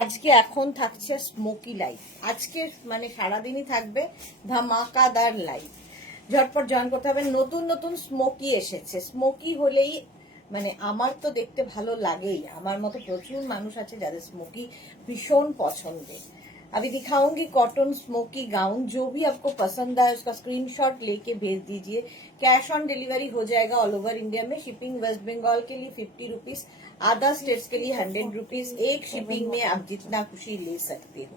আজকে এখন থাকছে স্মোকি লাইফ। আজকে মানে সারাদিনই থাকবে ধামাকাদার লাইফ। ঝটপট জয়েন করতে হবে। নতুন নতুন স্মোকি এসেছে। স্মোকি হলেই মানে আমার তো দেখতে ভালো লাগেই। আমার মতো প্রচুর মানুষ আছে যাদের स्मोकी भीषण पसंद है। अभी दिखाऊंगी कॉटन स्मोकी गाउन, जो भी आपको पसंद आए उसका स्क्रीनशॉट लेके भेज दीजिए। कैश ऑन डिलीवरी हो जाएगा ऑल ओवर इंडिया में। शिपिंग वेस्ट बंगाल के लिए 50 रुपीज, अदर स्टेट्स के लिए 100 रुपीज। एक शिपिंग में आप जितना खुशी ले सकते हो।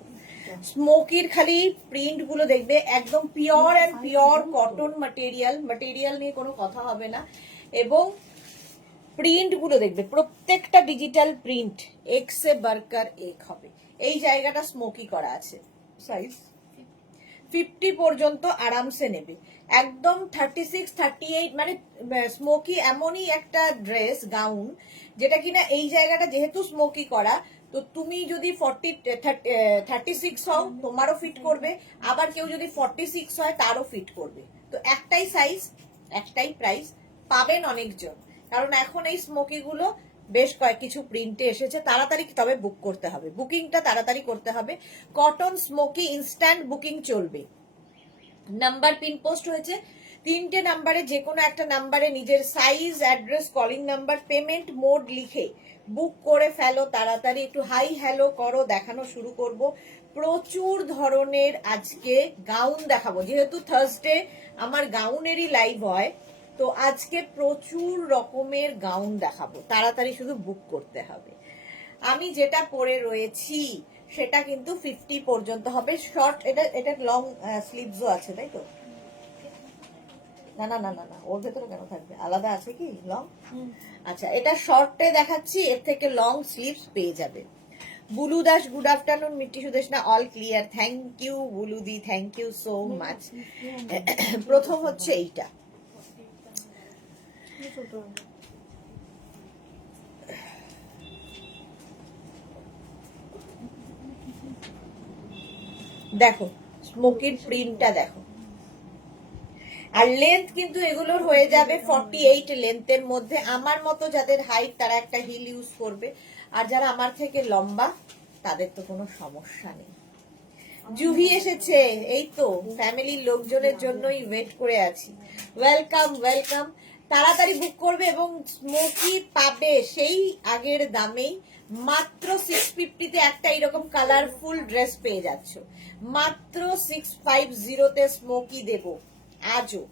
স্মোকির খালি প্রিন্ট গুলো দেখবে, একদম pure and pure cotton material নিয়ে কোনো কথা হবে না। এবং প্রিন্ট গুলো দেখবে প্রত্যেকটা ডিজিটাল প্রিন্ট এক সে বাড়কর এক হবে। এই জায়গাটা স্মোকি করা আছে। সাইজ 50 পর্যন্ত আরামসে নেবে। একদম 36, 38 মানে স্মোকি এমনই একটা ড্রেস গাউন যেটা কিনা এই জায়গাটা যেহেতু স্মোকি করা, তো তুমি যদি 36 হও তোমারও ফিট করবে, আবার কেউ যদি 46 হয় তারও ফিট করবে। তো একটাই সাইজ, একটাই প্রাইস, পাবেন অনেকজন। কারণ এখন এই স্মোকি গুলো বেশ কিছু প্রিন্টে এসেছে। তাড়াতাড়ি তবে বুক করতে হবে, বুকিংটা তাড়াতাড়ি করতে হবে। কটন স্মোকি ইনস্ট্যান্ট বুকিং চলবে। নাম্বার পিন পোস্ট হয়েছে, 3টে নাম্বারে যে কোনো একটা নাম্বারে নিজের size, address, calling number, payment mode লিখে বুক করে ফেলো তাড়াতাড়ি। একটু হাই হ্যালো করো, দেখানো শুরু করব। প্রচুর ধরনের আজকে গাউন দেখাবো। যেহেতু থার্সডে আমার গাউনেরই লাইভ হয়, তো আজকে প্রচুর রকমের গাউন দেখাবো। তাড়াতাড়ি শুধু বুক করতে হবে। আমি যেটা পরে রয়েছি সেটা কিন্তু 50 পর্যন্ত হবে। শর্ট, এটা লং স্লিভসও আছে, তাই তো? না না না না না, ওর ভেতরে কেন থাকবে? আলাদা আছে কি লং? আচ্ছা, এটা শর্টে দেখাচ্ছি, এর থেকে লং স্লিভস পেয়ে যাবে। Bulu Das, good afternoon. Mitti Sudeshna, all clear. Thank you বুলুদি, থ্যাংক ইউ সো মাচ। প্রথম হচ্ছে এইটা, দেখো স্মোকির প্রিন্টটা দেখো। আর লেন্থ কিন্তু এগুলোর হয়ে যাবে 48 লেন্থের মধ্যে। আমার মতো যাদের হাইট তারা একটা হিল ইউজ করবে, আর যারা আমার থেকে লম্বা তাদের তো কোনো সমস্যা নেই। জুহি এসেছে, এই তো ফ্যামিলির লোকজনের জন্যই ওয়েট করে আছি। Welcome welcome. তাড়াতাড়ি বুক করবে এবং স্মোকি পাবে সেই আগের দামেই। মাত্র 650 তে একটা এরকম কালারফুল ড্রেস পেয়ে যাচ্ছ। মাত্র 650 তে স্মোকি দেব আজও।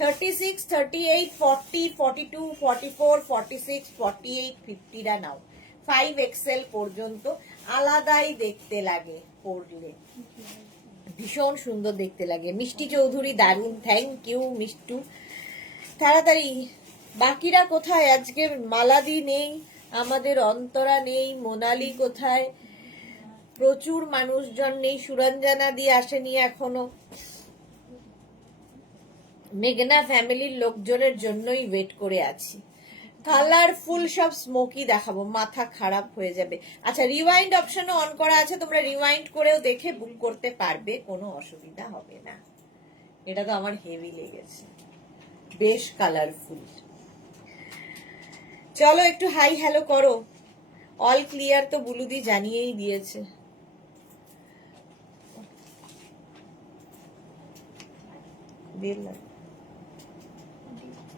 36, 38, 40, 42, 44, 46, 48, 50 নাও। 5XL পর্যন্ত আলাদাই দেখতে লাগে পরলে, ভীষণ সুন্দর দেখতে লাগে। মিষ্টি চৌধুরী, দারুণ, থ্যাংক ইউ মিষ্টু। তাড়াতাড়ি, বাকিরা কোথায়? আজকে মালাদি নেই, আমাদের অন্তরা নেই, মোনালি কোথায়? প্রচুর মানুষজন নেই। সুরঞ্জনা দিয়ে আসেনি এখনো। মেঘনা ফ্যামিলির লোকজনের জন্যই ওয়েট করে আছি। কালারফুল সব স্মোকি দেখাবো, মাথা খারাপ হয়ে যাবে। আচ্ছা, রিওয়াইন্ড অপশনও অন করা আছে, তোমরা রিওয়াইন্ড করেও দেখে বুক করতে পারবে, কোনো অসুবিধা হবে না। এটা তো আমার হেভি লেগেছে, বেশ কালারফুল। চলো একটু হাই হ্যালো করো। অল ক্লিয়ার তো বুলুদি জানিয়েই দিয়েছে।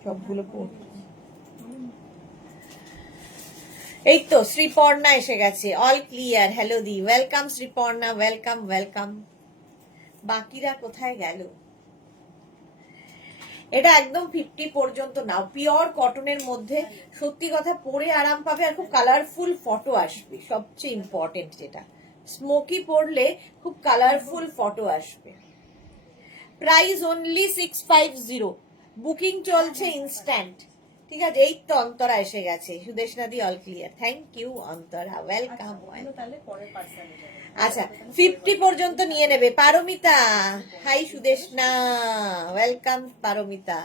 সবগুলো এই তো শ্রীপর্ণা এসে গেছে। অল ক্লিয়ার, হ্যালো দি, ওয়েলকাম শ্রীপর্ণা, ওয়েলকাম ওয়েলকাম। বাকিরা কোথায় গেল? এটা একদম 50 পর্যন্ত নাও। পিওর কটনের মধ্যে, সত্যি কথা পরে আরাম পাবে আর খুব কালারফুল ফটো আসবে। সবচেয়ে ইম্পর্টেন্ট যেটা, স্মোকি পরলে খুব কালারফুল ফটো আসবে। Price only 650। বুকিং চলছে ইনস্ট্যান্ট। ঠিক আছে, এই তো অন্তরা এসে গেছে। Sudeshna di, all clear, thank you Antara, welcome. আচ্ছা, 50 পর্যন্ত নিয়ে নেবে। Paramita, hi Sudeshna, welcome Paramita.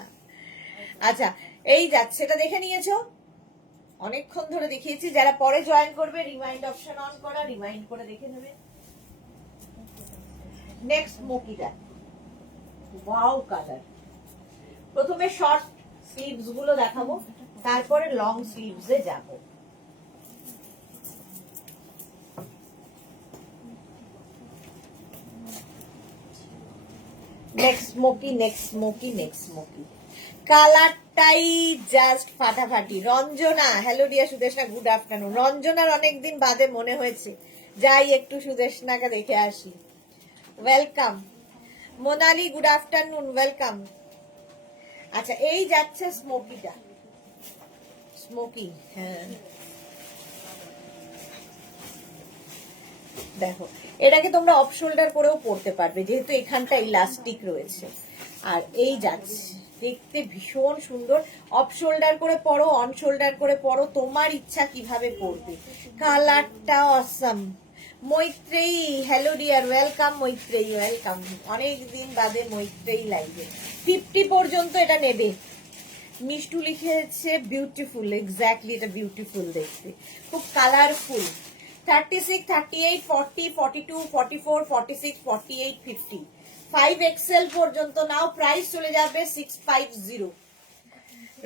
আচ্ছা, এই যাচ্ছে, এটা দেখে নিয়েছো, অনেকক্ষণ ধরে দেখিয়েছি। যারা পরে জয়েন করবে রিমাইন্ড অপশন অন করা, রিমাইন্ড করে দেখে নেবে। নেক্সট স্মোকিটা, ওয়াও কালার। প্রথমে শর্ট স্লিভস গুলো দেখাবো, তারপরে লং স্লিভস এ যাবো। Next smocky, next smocky, next smocky. কালারটাই জাস্ট ফাটাফাটি। Ranjana, hello dear Sudeshna, good afternoon. রঞ্জনার অনেকদিন বাদে মনে হয়েছে যাই একটু সুদেশনাকে দেখে আসি। Welcome Monali, good afternoon, welcome. আচ্ছা, এই যাচ্ছে স্মোকিটা, স্মোকি। হ্যাঁ দেখো, এটাকে তোমরা অফ শোল্ডার করেও পরতে পারবে, যেহেতু এখানটা ইলাস্টিক রয়েছে। আর এই যাচ্ছে, দেখতে ভীষণ সুন্দর। অফ শোল্ডার করে পরো, অন শোল্ডার করে পরো, তোমার ইচ্ছা কিভাবে পরবে। কালারটা awesome. Maitreyi, hello dear, welcome Maitreyi, welcome. অনেকদিন বাদে মৈত্রেয়ী লাইভে। 50 পর্যন্ত এটা নেবে। মিষ্টু লিখেছে বিউটিফুল, এক্স্যাক্টলি, এটা বিউটিফুল দেখতে, খুব কালারফুল। 36, 38, 40, 42, 44, 46, 48, 50, 5XL পর্যন্ত নাও। প্রাইস চলে যাবে 650।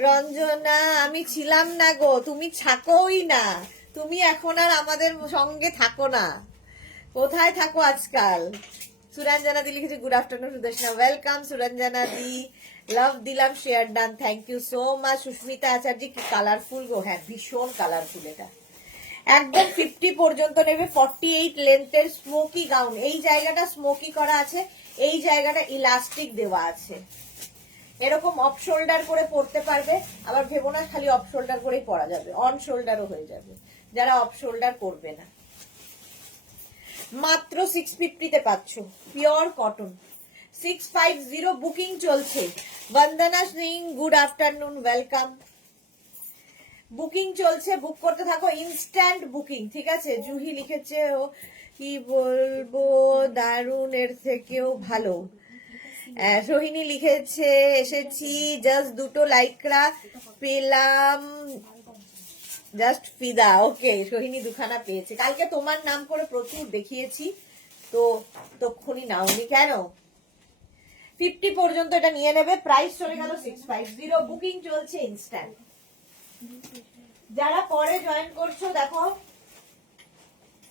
রঞ্জনা, আমি ছিলাম না গো, তুমি থাকোই না, তুমি এখন আর আমাদের সঙ্গে থাকো না। কোথায় থাকো আজকাল? সুরঞ্জনা দি লিখেছে good afternoon Sudeshna, welcome Suranjana di, love দিলাম, share done, thank you so much. Susmita Acharya, কি কালারফুল গো। হ্যাঁ, ভীষণ কালারফুল। এটা একদম 50 পর্যন্ত নেবে। 48 লেন্থের স্মোকি গাউন। এই জায়গাটা স্মোকি করা আছে, এই জায়গাটা ইলাস্টিক দেওয়া আছে। এরকম অফ শোল্ডার করে পরতে পারবে। আবার ভেবো না খালি অফ শোল্ডার করেই পরা যাবে, অন শোল্ডারও হয়ে যাবে যারা অফ শোল্ডার করবে না। মাত্র 650-তে পাচ্ছ, পিওর কটন। 650 বুকিং চলছে। Bandana Singh, good afternoon, welcome. Booking চলছে, বুক করতে থাকো, ইনস্ট্যান্ট বুকিং, ঠিক আছে। জুহি লিখেছে ও কি বলবো, দারুন, এর থেকেও ভালো। সোহিনী লিখেছে এসেছি, জাস্ট দুটো লাইকরা পেলাম, জাস্ট ফিদা। ওকে, সোহিনী দুখানা পেয়েছে। কালকে তোমার নাম করে প্রচুর দেখিয়েছি, তো তক্ষুনি নাওনি কেন? 50 পর্যন্ত এটা নিয়ে নেবে। প্রাইস চলে গেল 650। বুকিং চলছে ইনস্ট্যান্ট। যারা পরে জয়েন করছো, দেখো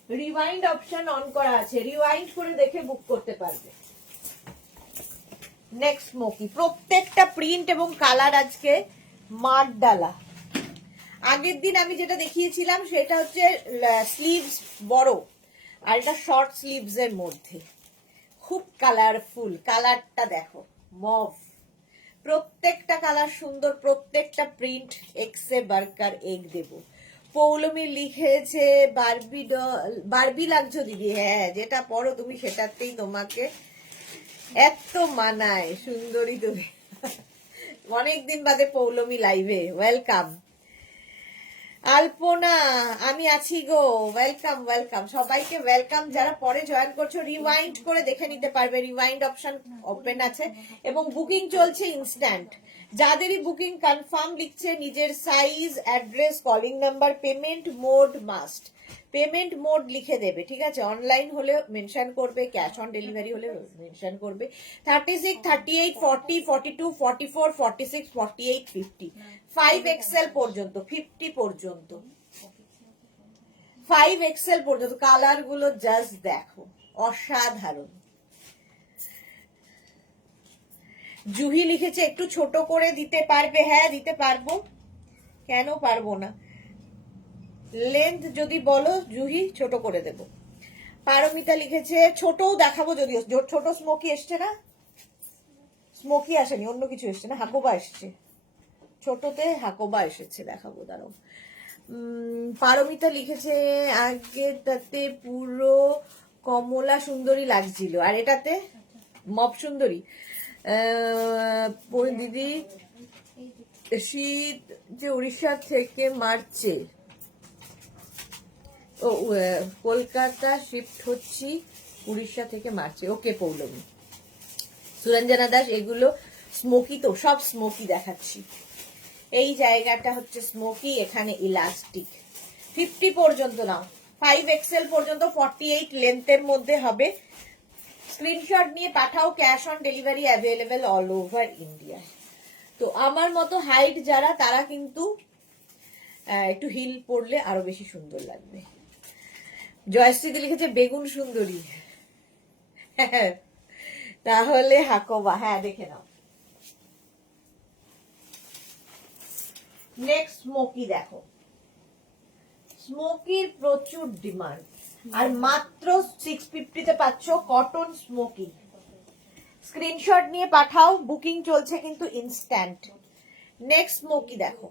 রিওয়াইন্ড অপশন অন করা আছে, রিওয়াইন্ড করে দেখে বুক করতে পারবে। নেক্সট স্মোকি, প্রত্যেকটা প্রিন্ট এবং কালার আজকে মার ডালা। আগের দিন আমি যেটা দেখিয়েছিলাম সেটা হচ্ছে স্লিভস বড়, আর এটা শর্ট স্লিভস এর মধ্যে, খুব কালারফুল। কালারটা দেখো, মভ। প্রত্যেকটা কালার সুন্দর, প্রত্যেকটা প্রিন্ট এক্সে বার্কার এগ দেব। পৌলমী লিখেছে বারবি লাগছো দিদি। হ্যাঁ, যেটা পরো তুমি সেটাতেই তোমাকে এত মানায়, সুন্দরী তুমি। অনেকদিন বাদে পৌলমী লাইভে, ওয়েলকাম। আলপনা, আমি আছি গো, ওয়েলকাম, ওয়েলকাম সবাইকে, ওয়েলকাম। যারা পরে জয়েন করছো, রিওয়াইন্ড করে দেখে নিতে পারবে, রিওয়াইন্ড অপশন ওপেন আছে এবং বুকিং চলছে ইনস্ট্যান্ট। যাদেরই বুকিং কনফার্ম লিখছে নিজের size, address, calling number, payment mode must, payment mode লিখে দেবে, ঠিক আছে। অনলাইন হলে মেনশন করবে, ক্যাশ অন ডেলিভারি হলে মেনশন করবে। 36, 38, 40, 42, 44, 46, 48, 50, 5XL পর্যন্ত, 50 পর্যন্ত, 5XL পর্যন্ত। কালার গুলো জাস্ট দেখো, অসাধারণ। জুহি লিখেছে একটু ছোট করে দিতে পারবে। হ্যাঁ, দিতে পারবো, কেন পারবো না। লেন্থ যদি বলো জুহি, ছোট করে দেব। পারমিতা লিখেছে ছোটও দেখাবো, যদিও ছোট স্মোকি এসছে না, স্মোকি আসেনি, অন্য কিছু এসছে না, হাকোবা এসছে, ছোটতে হাকোবা এসেছে, দেখাবো, দাঁড়াও। পারমিতা লিখেছে আগেটাতে পুরো কমলা সুন্দরী লাগছিল, আর এটাতে মপ সুন্দরী। দিদি, শীত যে উড়িষ্যা থেকে মারছে, ও কলকাতা শিফট হচ্ছি, উড়িষ্যা থেকে মারছে। ওকে পৌলমী। সুরঞ্জনা দাস, এগুলো স্মোকি তো, সব স্মোকি দেখাচ্ছি। এই জায়গাটা হচ্ছে স্মোকি, এখানে ইলাস্টিক। 50 পর্যন্ত নাও, 5XL পর্যন্ত, 48 লেন্থের মধ্যে হবে। স্ক্রিনশট নিয়ে পাঠাও, cash on delivery available all over India. তো আমার মতো হাইট যারা, তারা কিন্তু একটু হিল পরলে আরো বেশি সুন্দর লাগবে। জয়শ্রীতে লিখেছে বেগুন সুন্দরী। তাহলে হাকোবা, হ্যাঁ দেখে নাও। নেক্সট স্মোকি দেখো, স্মোকির প্রচুর ডিমান্ড, আর মাত্র 650 তে পাচ্ছ কটন স্মোকি। স্ক্রিনশট নিয়ে পাঠাও, বুকিং চলছে কিন্তু ইনস্ট্যান্ট। নেক্সট স্মোকি দেখো,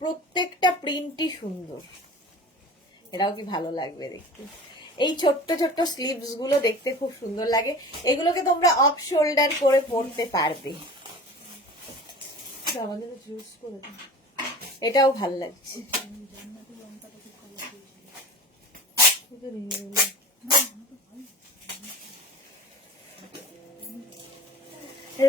প্রত্যেকটা প্রিন্টই সুন্দর, এটাও কি ভালো লাগবে দেখতে। এই ছোট্ট ছোট্ট স্লিভস গুলো দেখতে খুব সুন্দর লাগে, এগুলোকে তোমরা অফ শোল্ডার করে পরতে পারবে। এটাও ভাল লাগছে।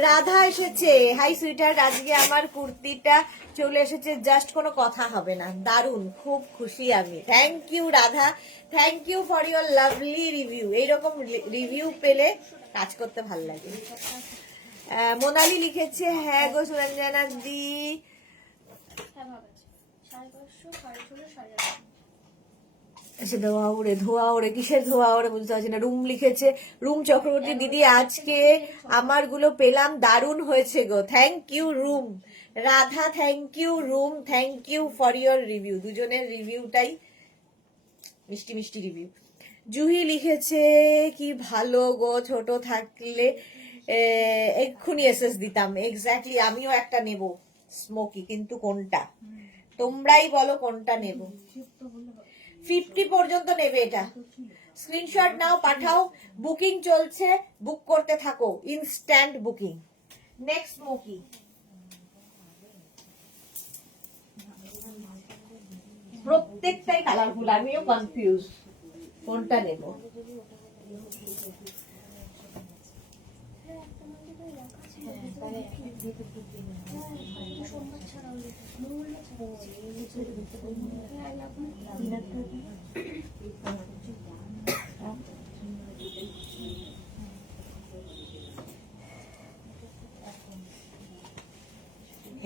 রাধা এসেছে, হাই সুইটার, আজকে আমার কুর্তিটা চলে এসেছে, জাস্ট কোনো কথা হবে না, দারুন, খুব খুশি আমি। Thank you Radha, thank you for your lovely review. এইরকম রিভিউ পেলে কাজ করতে ভাল লাগে। মোনালি লিখেছে, হ্যাঁ গো সুরঞ্জনা দি, ধোয়া ওড়ে কিসের ধোয়া ওড়ে বুঝতে পারছি না। রুম লিখেছে, রুম চক্রবর্তী দিদি, আজকে আমার গুলো পেলাম, দারুণ হয়েছে গো, thank you Rum. Radha thank you, Rum thank you for your review, দুজনের রিভিউটাই মিষ্টি মিষ্টি রিভিউ। জুহি লিখেছে, কি ভালো গো, ছোট থাকলে এক্ষুনি এসএস দিতাম। এক্স্যাক্টলি, আমিও একটা নেব স্মোকি, কিন্তু কোনটা তোমরাই বলো কোনটা নেব। 50 পর্যন্ত নেবে এটা, স্ক্রিনশট নাও, পাঠাও, বুকিং চলছে, বুক করতে থাকো, ইনস্ট্যান্ট বুকিং। নেক্সট স্মোকি, প্রত্যেকটাই কালারফুল, আমিও কনফিউজ কোনটা নেব।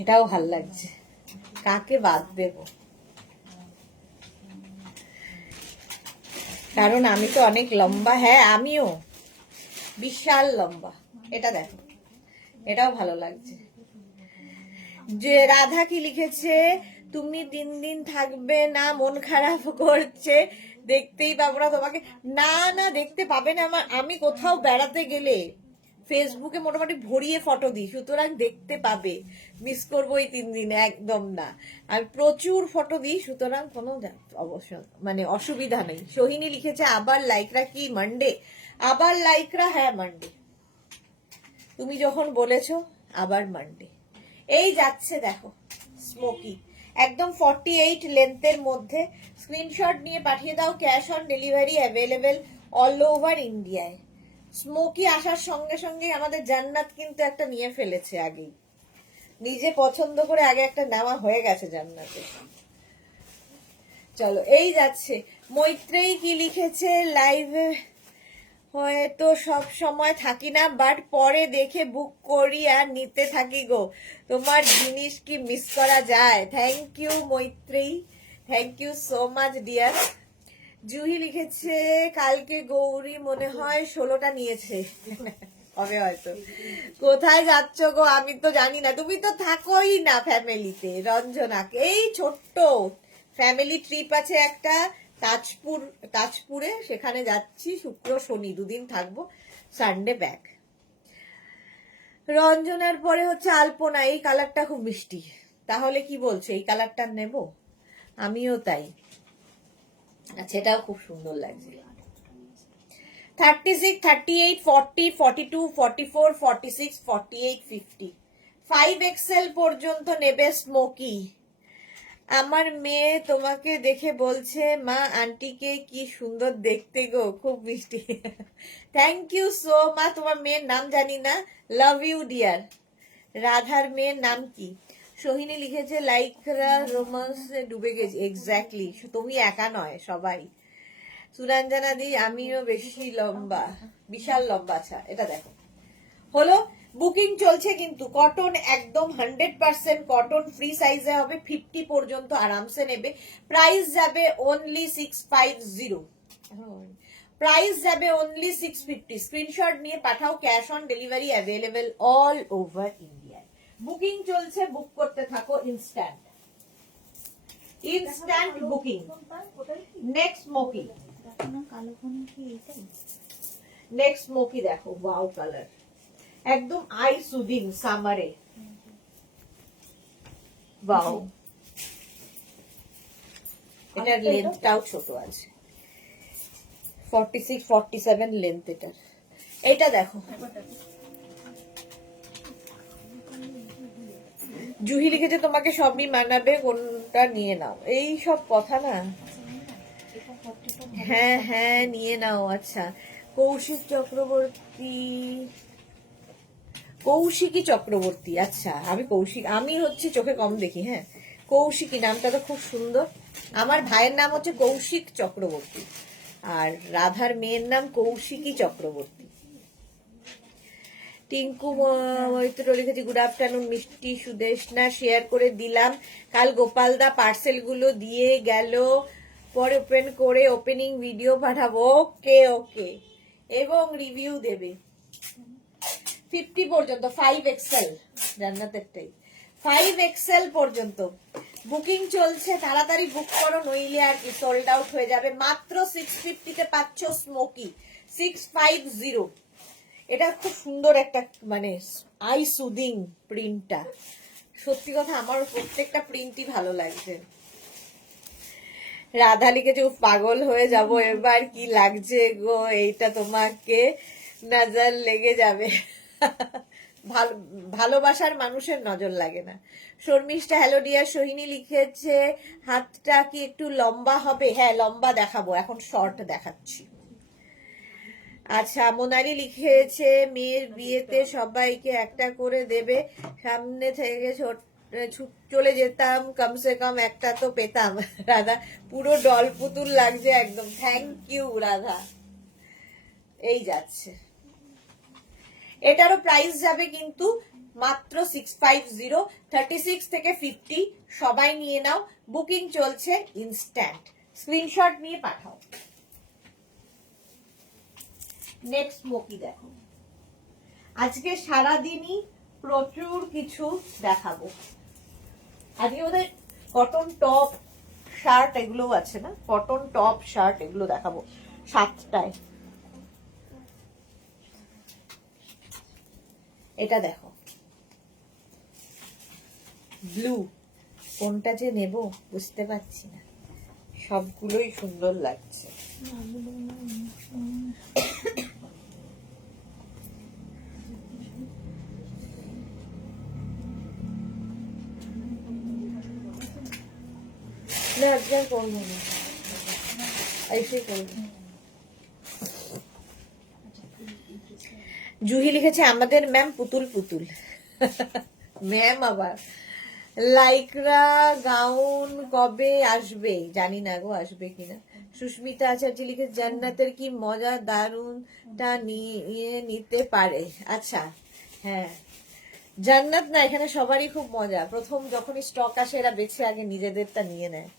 এটাও ভাল লাগছে, কাকে বাদ দেব, কারণ আমি তো অনেক লম্বা, হ্যাঁ আমিও বিশাল লম্বা। এটা দেখো, এটাও ভালো লাগছে। যে রাধা কি লিখেছে, তুমি 3 দিন থাকবে না, মন খারাপ করছে, দেখতেই পাবো না তোমাকে। না না, দেখতে পাবে না, আমি কোথাও বেড়াতে গেলে ফেসবুকে মোটামুটি ভরিয়ে ফটো দিই, সুতরাং দেখতে পাবে। মিস করবো এই 3 দিন একদম না, আমি প্রচুর ফটো দিই, সুতরাং কোনো অবশ্য মানে অসুবিধা নেই। সোহিনী লিখেছে, আবার লাইকরা কি মানডে? আবার লাইকরা, হ্যাঁ মানডে, তুমি যখন বলেছো আবার মানডে। এই যাচ্ছে দেখো স্মোকি, একদম 48 লেন্থের মধ্যে, স্ক্রিনশট নিয়ে পাঠিয়ে দাও, cash on delivery available all over ইন্ডিয়ায়। স্মোকি আসার সঙ্গে সঙ্গে আমাদের জান্নাত কিন্তু একটা নিয়ে ফেলেছে, আগেই নিজে পছন্দ করে আগে একটা নেওয়া হয়ে গেছে জান্নাতে। চলো এই যাচ্ছে। মৈত্রেয়ী কি লিখেছে, লাইভে হয়তো সব সময় থাকি না, বাট পরে দেখে বুক করি আর নিতে থাকি গো, তোমার জিনিস কি মিস করা যায়? Thank you Maitreyi, thank you so much dear. Juhi লিখেছে, কালকে গৌরী মনে হয় 16টা নিয়েছে, হবে হয়তো। কোথায় যাচ্ছ গো? আমি তো জানি না, তুমি তো থাকোই না ফ্যামিলিতে। রঞ্জনাকে, এই ছোট্ট ফ্যামিলি ট্রিপ আছে একটা তাজপুরে, সেখানে যাচ্ছি, শুক্র শনি 2 দিন থাকবো, সানডে ব্যাক। রঞ্জনার পরে হচ্ছে আলপনা, এই কালারটা খুব মিষ্টি, তাহলে কি বলছো এই কালারটা নেব? আমিও তাই। আচ্ছা, এটাও খুব সুন্দর লাগছে। 36, 38, 40, 42, 44, 46, 48, 50, 5XL পর্যন্ত নেবে স্মোকি। আমার মেয়ে তোমাকে দেখে বলছে, মা আন্টিকে কি সুন্দর দেখতে গো, খুব মিষ্টি। Thank you so much. তোমার মেয়ের নাম জানি না, লাভ ইউ ডিয়ার। রাধার মেয়ের নাম কি? সোহিনী লিখেছে, লাইকরা রোমান্সে ডুবে গেছে। এক্স্যাক্টলি, তুমি একা নয়, সবাই। সুরঞ্জনা দি, আমিও বেশি লম্বা, বিশাল লম্বা। আচ্ছা, এটা দেখো, হলো বুকিং চলছে কিন্তু, কটন একদম 100% কটন, ফ্রি সাইজে হবে, 50 পর্যন্ত আরামসে নেবে। প্রাইস যাবে অনলি 650। প্রাইস যাবে অনলি 650। স্ক্রিনশট নিয়ে পাঠাও, cash on delivery available all over India. Booking চলছে, বুক করতে থাকো instant booking. Next smocky, next smocky দেখো, ওয়াও কালার, একদম আই সুদিং সামারে। ওয়াও, এটার লেন্থটাও ছোট আছে, 46-47 লেন্থ এটার। এটা দেখো, জুহি লিখেছে তোমাকে সবই মানাবে, কোনটা নিয়ে নাও। এই সব কথা না, হ্যাঁ হ্যাঁ নিয়ে নাও। আচ্ছা, কৌশিক চক্রবর্তী, কৌশিকী চক্রবর্তী। আচ্ছা, আমি কৌশিক, আমি হচ্ছে চোখে কম দেখি। হ্যাঁ, কৌশিকী নামটা তো খুব সুন্দর। আমার ভাইয়ের নাম হচ্ছে কৌশিক চক্রবর্তী, আর রাধার মেয়ের নাম কৌশিকী চক্রবর্তী। টিঙ্কু মৈত্র লিখেছি, গুড আফটারনুন মিষ্টি সুদেশনা, শেয়ার করে দিলাম। কাল গোপালদা পার্সেল গুলো দিয়ে গেল, পরে ওপেন করে ওপেনিং ভিডিও পাঠাবো। ওকে ওকে, এবং রিভিউ দেবে। 50 পর্যন্ত, 5XL জান্নাতেরটাই, 5XL পর্যন্ত বুকিং চলছে। তাড়াতাড়ি বুক করো, নইলে আর কি সোল্ড আউট হয়ে যাবে। মাত্র 650-তে পাচ্ছ স্মোকি 650। এটা খুব সুন্দর একটা মানে আই সুদিং প্রিন্টটা। সত্যি কথা, আমার প্রত্যেকটা প্রিন্টই ভালো লাগছে। রাধা লিখেছে, পাগল হয়ে যাব এবার, কি লাগছে গো এইটা তোমাকে, নজর লেগে যাবে। ভালোবাসার মানুষের নজর লাগে না। Sharmistha hello dear. সোহিনী লিখেছে, হাতটা কি একটু লম্বা হবে? হ্যাঁ, লম্বা দেখাবো, এখন শর্ট দেখাচ্ছি। আচ্ছা, মোনালি লিখেছে, মেয়ের বিয়েতে সবাইকে একটা করে দেবে, সামনে থেকে চলে যেতাম, কমসে কম একটা তো পেতাম। রাধা পুরো ডল পুতুল লাগছে একদম। Thank you Radha. এই যাচ্ছে, এটারও প্রাইস যাবে কিন্তু মাত্র 650। 36 থেকে 50 সবাই নিয়ে নাও, বুকিং চলছে ইনস্ট্যান্ট। স্ক্রিনশট নিয়ে পাঠাও। নেক্সট স্মোকি দেখো, আজকে সারাদিনই প্রচুর কিছু দেখাবো। আজকে ওদের কটন টপ শার্ট এগুলো আছে না, কটন টপ শার্ট এগুলো দেখাবো 7টায়। এটা দেখো, ব্লু, কোনটা যে নেব বুঝতে পারছি না, সবগুলোই সুন্দর লাগছে। না আজকে আর করবো না, ऐसे করবো। জুহি লিখেছে, আমাদের ম্যাম পুতুল পুতুল। ম্যাম আবার লাইকরা গাউন কবে আসবে জানি না গো, আসবে কিনা। সুস্মিতা আচার্য লিখেছে, জান্নাতের কি মজা, দারুনটা নিয়ে নিতে পারে। আচ্ছা হ্যাঁ, জান্নাত না, এখানে সবারই খুব মজা। প্রথম যখনই স্টক আসে এরা বেছে আগে নিজেদেরটা নিয়ে নেয়।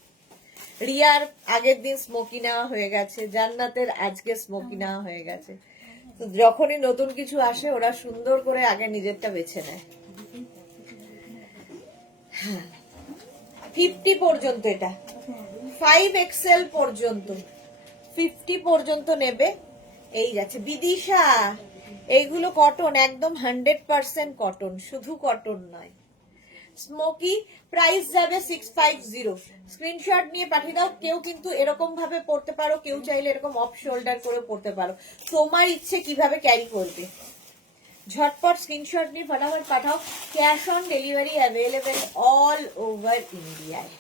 রিয়ার আগের দিন স্মোকি নেওয়া হয়ে গেছে, জান্নাতের আজকে স্মোকি নেওয়া হয়ে গেছে। তো যখনই নতুন কিছু আসে ওরা সুন্দর করে আগে নিজেরটা বেছে নেয়। 50 পর্যন্ত, এটা 5XL পর্যন্ত, 50 পর্যন্ত নেবে। এই যাচ্ছে বিদিশা, এইগুলো কটন, একদম 100% কটন, শুধু কটন নয়। স্মোকি প্রাইস যাবে 650। স্ক্রিনশট নিয়ে পাঠিয়ে দাও। কেউ কিন্তু এরকম ভাবে পড়তে পারো, কেউ চাইলে এরকম অফ শোল্ডার করে পড়তে পারো, তোমার ইচ্ছে কিভাবে ক্যারি করবে। ঝটপট স্ক্রিনশট নিয়ে ফটাফট পাঠাও, cash on delivery available all over ইন্ডিয়ায়।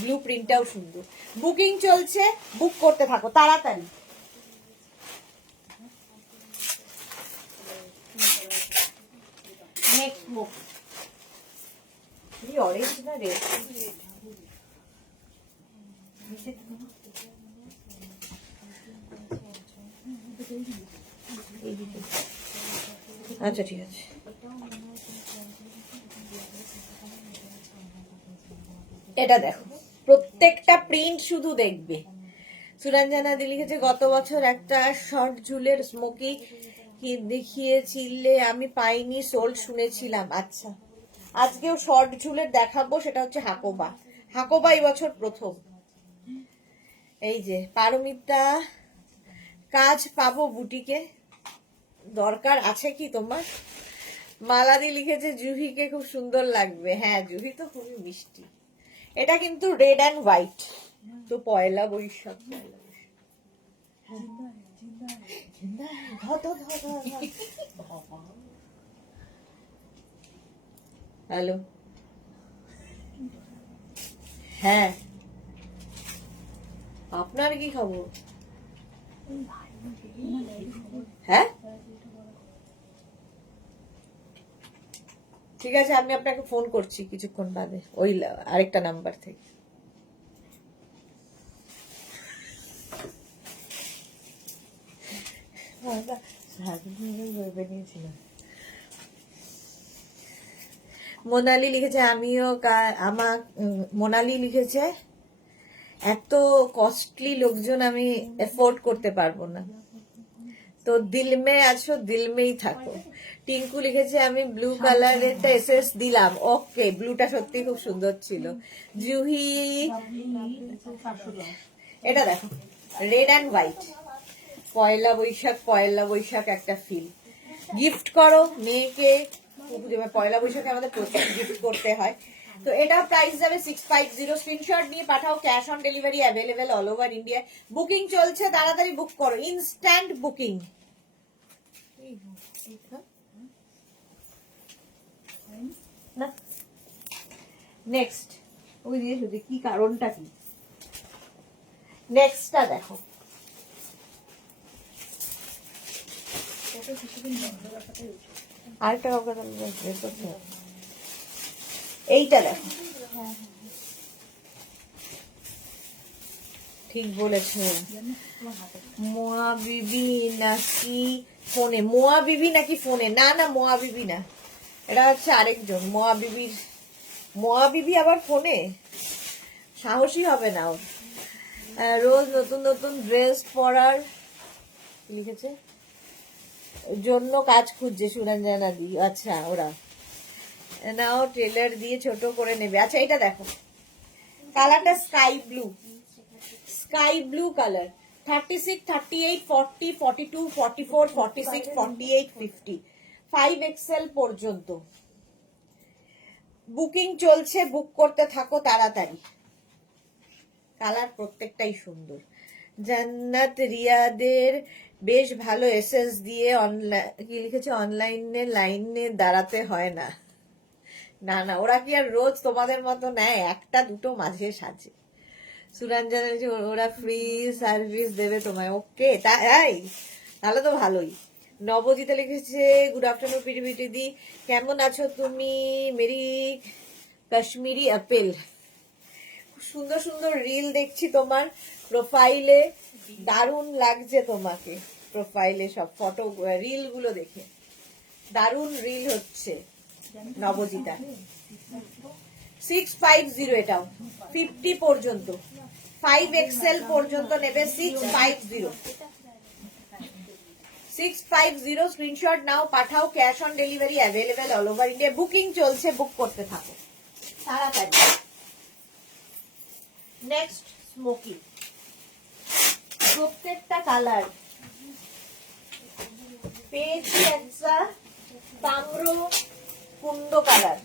ব্লু প্রিন্টটাও সুন্দর, বুকিং চলছে, বুক করতে থাকো তাড়াতাড়ি। নেক্সট বুক, অরেঞ্জ না রেড, আচ্ছা ঠিক আছে। এটা দেখো, প্রত্যেকটা প্রিন্ট শুধু দেখবে। সুরঞ্জনা দি লিখেছে গত বছর একটা শর্ট ঝুলের স্মোকি কি দেখিয়েছিলে, আমি পাইনি, সোল্ড শুনেছিলাম। আচ্ছা, আজকেও শর্ট ঝুলের দেখাবো, সেটা হচ্ছে হাকোবা। হাকোবা এই বছর প্রথম। এই যে পারমিতা, কাজ পাবো বুটিকে, দরকার আছে কি তোমার? মালাদি লিখেছে জুহিকে খুব সুন্দর লাগবে। হ্যাঁ, জুহি তো খুবই মিষ্টি। এটা কিন্তু রেড অ্যান্ড হোয়াইট, তো পয়লা বৈশাখ। হ্যালো, হ্যাঁ আপনার কি খবর? হ্যাঁ ঠিক আছে, আমি আপনাকে ফোন করছি কিছুক্ষণ বাদে, ওই আরেকটা নাম্বার থেকে। মোনালি লিখেছে আমিও মোনালি লিখেছে এত কস্টলি লোকজন আমি এফোর্ড করতে পারবো না, তো দিল মে আছো দিল মেই থাকো। টিঙ্কু লিখেছে আমি ব্লু কালারেরটা এসএস দিলাম। ওকে, ব্লুটা সত্যি খুব সুন্দর ছিল। জুহি, এটা দেখো রেড অ্যান্ড হোয়াইট, পয়লা বৈশাখ, পয়লা বৈশাখ একটা ফিল। গিফট করো মেয়েকে, পয়লা বৈশাখে আমাদের প্রচুর গিফট করতে হয়। তো এটা প্রাইস যাবে 650। স্ক্রিনশট নিয়ে পাঠাও, cash on delivery available all over India. Booking চলছে, তাড়াতাড়ি বুক করো, ইনস্ট্যান্ট বুকিং। নেক্সট, ওই যে কি কারণটা কি, নেক্সটটা দেখো। আরেকটা এইটা দেখো, ঠিক বলেছে। মোয়া বিবি নাকি ফোনে? মোয়া বিবি নাকি ফোনে? না না, মোয়া বিবি না, এটা হচ্ছে আরেকজন। মোয়া বিবি আবার ফোনে? সাহসী হবে না ওর। রোজ নতুন নতুন ড্রেস পরার লিখেছে জন্য কাজ খুঁজছে সুরঞ্জনা দি। আচ্ছা, ওরা নাও টেলার দিয়ে ছোট করে নেবে। আচ্ছা, এটা দেখো, কালারটা sky blue, sky blue colour. 36, 38, 40, 42, 44, 46, 48, 50, 5XL পর্যন্ত বুকিং চলছে, বুক করতে থাকো তাড়াতাড়ি। কালার প্রত্যেকটাই সুন্দর। জান্নাত রিয়াদের বেশ ভালো এসএস দিয়ে অনলাইন কি লিখেছে, অনলাইনে লাইনে দাঁড়াতে হয় না। না না, ওরা কি আর রোজ তোমাদের মতো নেয়, একটা দুটো মাঝে সাজে। সুরঞ্জনা ওরা ফ্রি সার্ভিস দেবে তোমায়। ওকে, তাই তাহলে তো ভালোই। নবজিতা লিখেছে গুড আফটারনুন পিটিপিটি দি, কেমন আছো তুমি? মেরি কাশ্মীরি আপেল, সুন্দর সুন্দর রিল দেখছি তোমার প্রোফাইলে, দারুণ লাগছে তোমাকে প্রোফাইলে সব ফটো রিল গুলো দেখে, দারুণ রিল হচ্ছে নবজিতা। 650, এটাও 50 পর্যন্ত, 5XL পর্যন্ত নেবে। 650 স্ক্রিনশট নাও, পাঠাও, cash on delivery available all over India. Booking চলছে, বুক করতে থাকো তাড়াতাড়ি। নেক্সট স্মোকি, প্রত্যেকটা কালার পেয়েছি। একটা তাম্র কুন্ড কালার,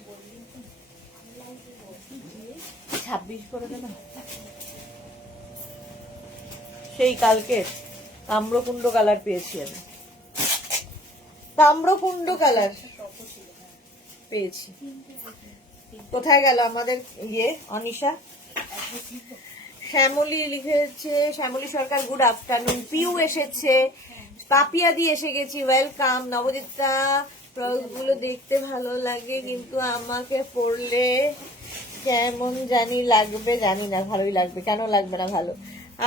26 করে দেবে, সেই কালকে তাম্রকুণ্ড কালার পেয়েছি আমি, তাম্রকুণ্ড কালার পেয়েছি। কোথায় গেল আমাদের অনিশা? শ্যামলী লিখেছে, শ্যামলী সরকার গুড আফটারনুন। পিউ এসেছে, পাপিয়া দিয়ে এসে গেছি, ওয়েলকাম। নবজিতা গুলো দেখতে ভালো লাগে কিন্তু আমাকে পড়লে কেমন জানি লাগবে, জানি না, ভালোই লাগবে, কেন লাগবে না, ভালো।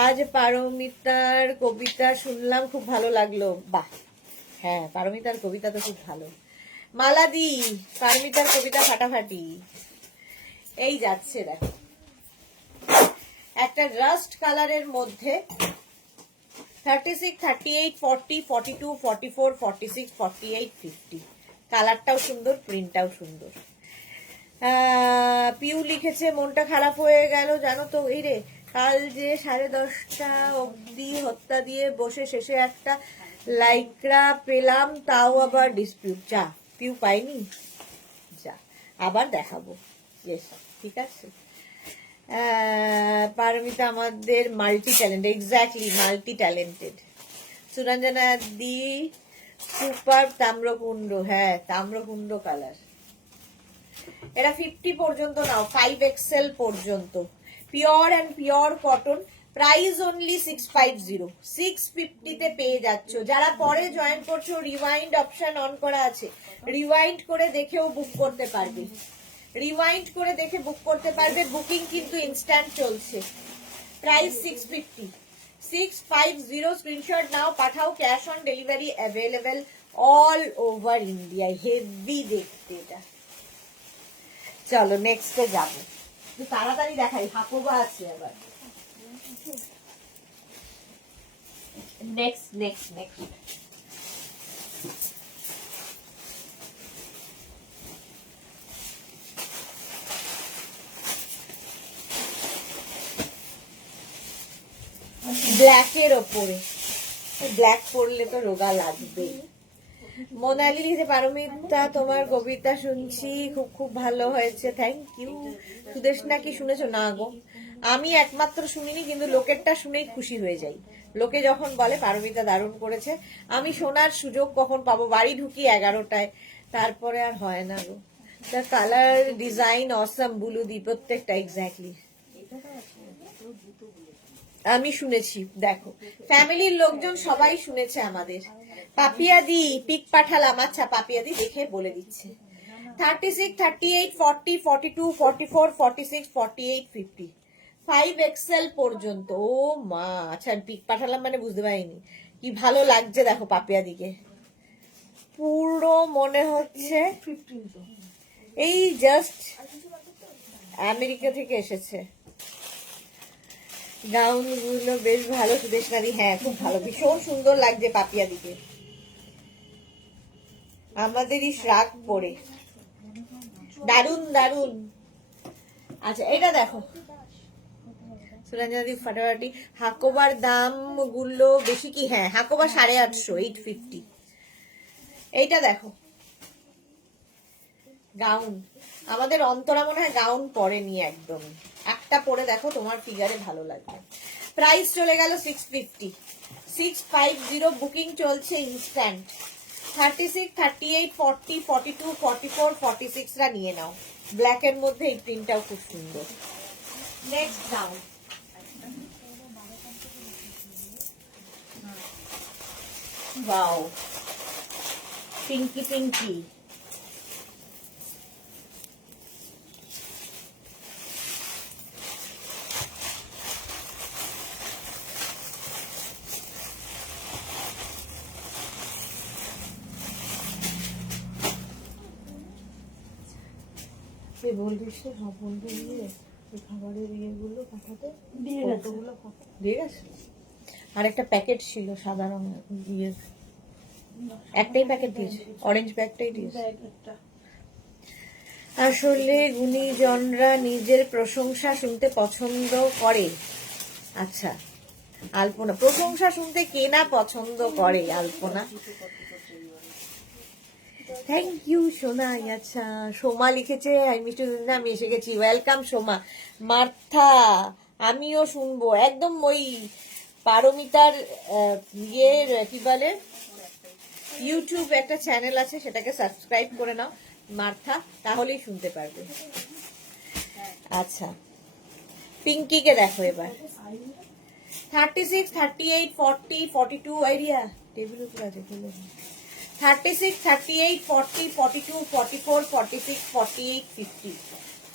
আজ পারমিতার কবিতা শুনলাম, খুব ভালো লাগলো। বাহ, হ্যাঁ পারমিতার কবিতা তো খুব ভালো। মালাদি, পারমিতার কবিতা ফাটাফাটি। এই যাচ্ছে দেখো। একটা রাস্ট কালারের মধ্যে 36, 38, 40, 42, 44, 46, 48, 50। কালারটাও সুন্দর, প্রিন্টটাও সুন্দর। পিউ লিখেছে মনটা খারাপ হয়ে গেল জানো তো, এই রে কাল যে 10:30 অব্দি হত্যা দিয়ে বসে শেষে একটা লাইকরা পেলাম, তাও আবার ডিসপিউট। যা পিউ পাইনি, যা আবার দেখাবো। ইয়েস, ঠিক আছে। পারমিতা আমাদের multi talented, exactly multi talented. Suranjana di super তাম্রকুণ্ড, হ্যাঁ তাম্রকুণ্ড কালার। এটা 50 পর্যন্ত নাও, 5XL পর্যন্ত, pure and pure cotton. Price only 650, 650 পেয়ে যাচ্ছ। যারা পরে জয়েন করছো, রিওয়াইন্ড অপশন অন করা আছে, রিওয়াইন্ড করে দেখেও বুক করতে পারবে, রিওয়াইন্ড করে দেখে বুক করতে পারবে। বুকিং কিন্তু ইনস্ট্যান্ট চলছে। প্রাইস 650, 650। স্ক্রিনশট নাও, পাঠাও। Cash on delivery available all over India. Heavy দেখতে এটা। চলো নেক্সটে যাবো, তাড়াতাড়ি দেখাই, হাকোবা আছে আবার। নেক্সট নেক্সট নেক্সট ব্ল্যাকের ওপরে, ব্ল্যাক পরলে তো রোগা লাগবেই। মোনালি লিখে পারমিতা তোমার কবিতা শুনছি, খুব খুব ভালো হয়েছে, থ্যাংক ইউ। সুদেশনা কি শুনেছো? না গো, আমি একমাত্র শুনিনি, কিন্তু লোকেরটা শুনেই খুশি হয়ে যাই। লোকে যখন বলে পারমিতা দারুণ করেছে, আমি শোনার সুযোগ কখন পাবো? বাড়ি ঢুকি 11টায়, তারপরে আর হয় না গো। দ্য কালার ডিজাইন অসাম, বুলুদি প্রত্যেকটা, এক্স্যাক্টলি। আমি শুনেছি, দেখো ফ্যামিলির লোকজন সবাই শুনেছে আমাদের। পাপিয়া দি পিক পাঠালাম, আচ্ছা পাপিয়া দি দেখে বলে দিচ্ছে। 36, 38, 40, 42, 44, 46, 48, 50, 5XL পর্যন্ত। ও মা, আচ্ছা পিক পাঠালাম মানে বুঝতে পারিনি। কি ভালো লাগছে দেখো পাপিয়া দিকে, পুরো মনে হচ্ছে এই জাস্ট আমেরিকা থেকে এসেছে। গাউন গুলো বেশ ভালো সুদেশনারি, হ্যাঁ খুব ভালো, ভীষণ সুন্দর লাগছে পাপিয়া দিকে। আমাদেরই শ্রাগ পরে, দারুন দারুন। আচ্ছা এটা দেখো সুরঞ্জনাদি ফাটাফাটি। হাকোবার দাম গুলো বেশি কি? হ্যাঁ হাকোবা 850, 850। এইটা দেখো গাউন, আমাদের অন্তরা মনে হয় গাউন পরেনি একদম, একটা পরে দেখো তোমার ফিগারে ভালো লাগবে। প্রাইস চলে গেল 650, 650। বুকিং চলছে ইনস্ট্যান্ট। 36, 38, 40, 42, 44, 46 রা নিয়ে নাও। ব্ল্যাক এর মধ্যে এই প্রিন্টটাও খুব সুন্দর। Next gown, wow Pinky Pinky. বলছিস সব বন্ধু দিয়ে খাবারের ইয়েগুলো পাঠাতে, দিয়ে গেছে। আর একটা প্যাকেট ছিল সাদা রঙের ইয়ে, একটাই প্যাকেট দিয়েছে, অরেঞ্জ ব্যাগটাই দিয়েছে। আসলে গুণীজনরা নিজের প্রশংসা শুনতে পছন্দ করে। আচ্ছা আলপনা, প্রশংসা শুনতে কে না পছন্দ করে আলপনা। থ্যাংক ইউ সোনা। আচ্ছা সোমা লিখেছে আমি এসে গেছি, ওয়েলকাম সোমা। মার্থা আমিও শুনবো একদম, ওই পারমিতার ইয়ের কি বলে ইউটিউব একটা চ্যানেল আছে, সেটাকে সাবস্ক্রাইব করে নাও মার্থা, তাহলেই শুনতে পারবে। আচ্ছা পিঙ্কিকে দেখো এবার। 36, 38, 40, 42 আইডিয়া টেবিল উপর আছে, 36, 38, 40, 42, 44, 46, 48, 50,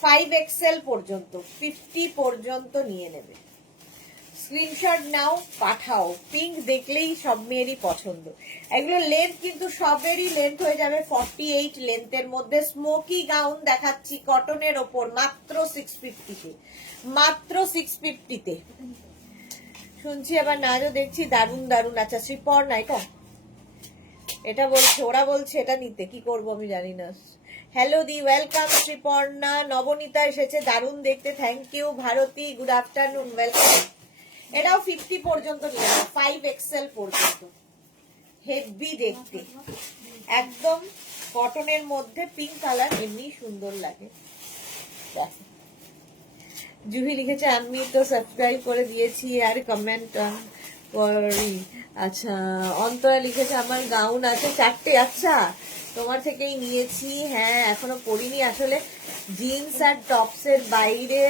5XL পর্যন্ত, 50 পর্যন্ত নিয়ে নেবে। স্ক্রিনশট নাও, পাঠাও। পিঙ্ক দেখলেই সব মেয়েরই পছন্দ। এগুলো লেন্থ কিন্তু সবেরই লেন্থ হয়ে যাবে 48 লেন্থের মধ্যে। স্মোকি গাউন দেখাচ্ছি কটনের ওপর, মাত্র 650-তে, মাত্র 650-তে। শুনছি আবার নাজও দেখছি দারুন দারুন। আচ্ছা শ্রীপর না এটা, এটা বলছে, ওরা বলছে এটা নিতে, কি করব আমি জানি না। হ্যালো দি, ওয়েলকাম শ্রীপর্ণা। নবনীতা এসেছে, দারুণ দেখতে, thank you. Bharati, good afternoon, welcome. এটাও 50 পর্যন্ত নিয়ে যাবে, 5XL পর্যন্ত। হেভি দেখতে, একদম কটনের মধ্যে, পিঙ্ক কালার, এমনি সুন্দর লাগে। দেখো, জুহি লিখেছে আমি তো সাবস্ক্রাইব করে দিয়েছি আর কমেন্ট করি। আচ্ছা, অন্তরা লিখেছে আমার গাউন আছে 4টে। আচ্ছা, তোমার থেকেই নিয়েছি। হ্যাঁ, এখনো পরিনি আসলে। জিন্স আর টপসের বাইরে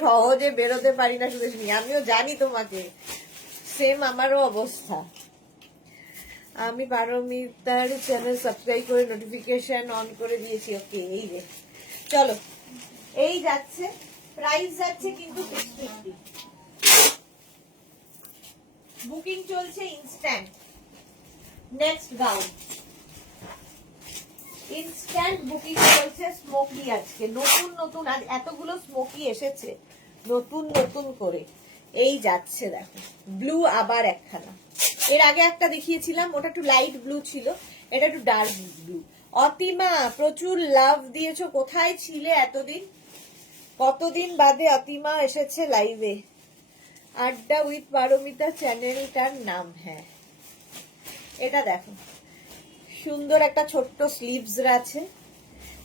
সহজে বেরোতে পারি না সুদেশনী, আমিও জানি তোমাকে, সেম আমারও অবস্থা। আমি পারমিতার চ্যানেল সাবস্ক্রাইব করে নোটিফিকেশন অন করে দিয়েছি। ওকে, এই রে, চলো। এই যাচ্ছে, প্রাইস যাচ্ছে কিন্তু 650। বুকিং চলছে instant. Next gown instant booking চলছে। স্মোকি আজকে নতুন নতুন, আজ এতগুলো স্মোকি এসেছে নতুন নতুন করে। এই যাচ্ছে, দেখো ব্লু আবার একখানা। এর আগে একটা দেখিয়েছিলাম, ওটা একটু লাইট ব্লু ছিল, এটা একটু ডার্ক ব্লু। অতিমা, প্রচুর লাভ দিয়েছো, কোথায় ছিলে এতদিন? কতদিন বাদে অতিমা এসেছে লাইভে। আড্ডা উইথ পারমিতা চ্যানেলটার নাম। হ্যাঁ, এটা দেখো, সুন্দর একটা ছোট্ট স্লিভস আছে।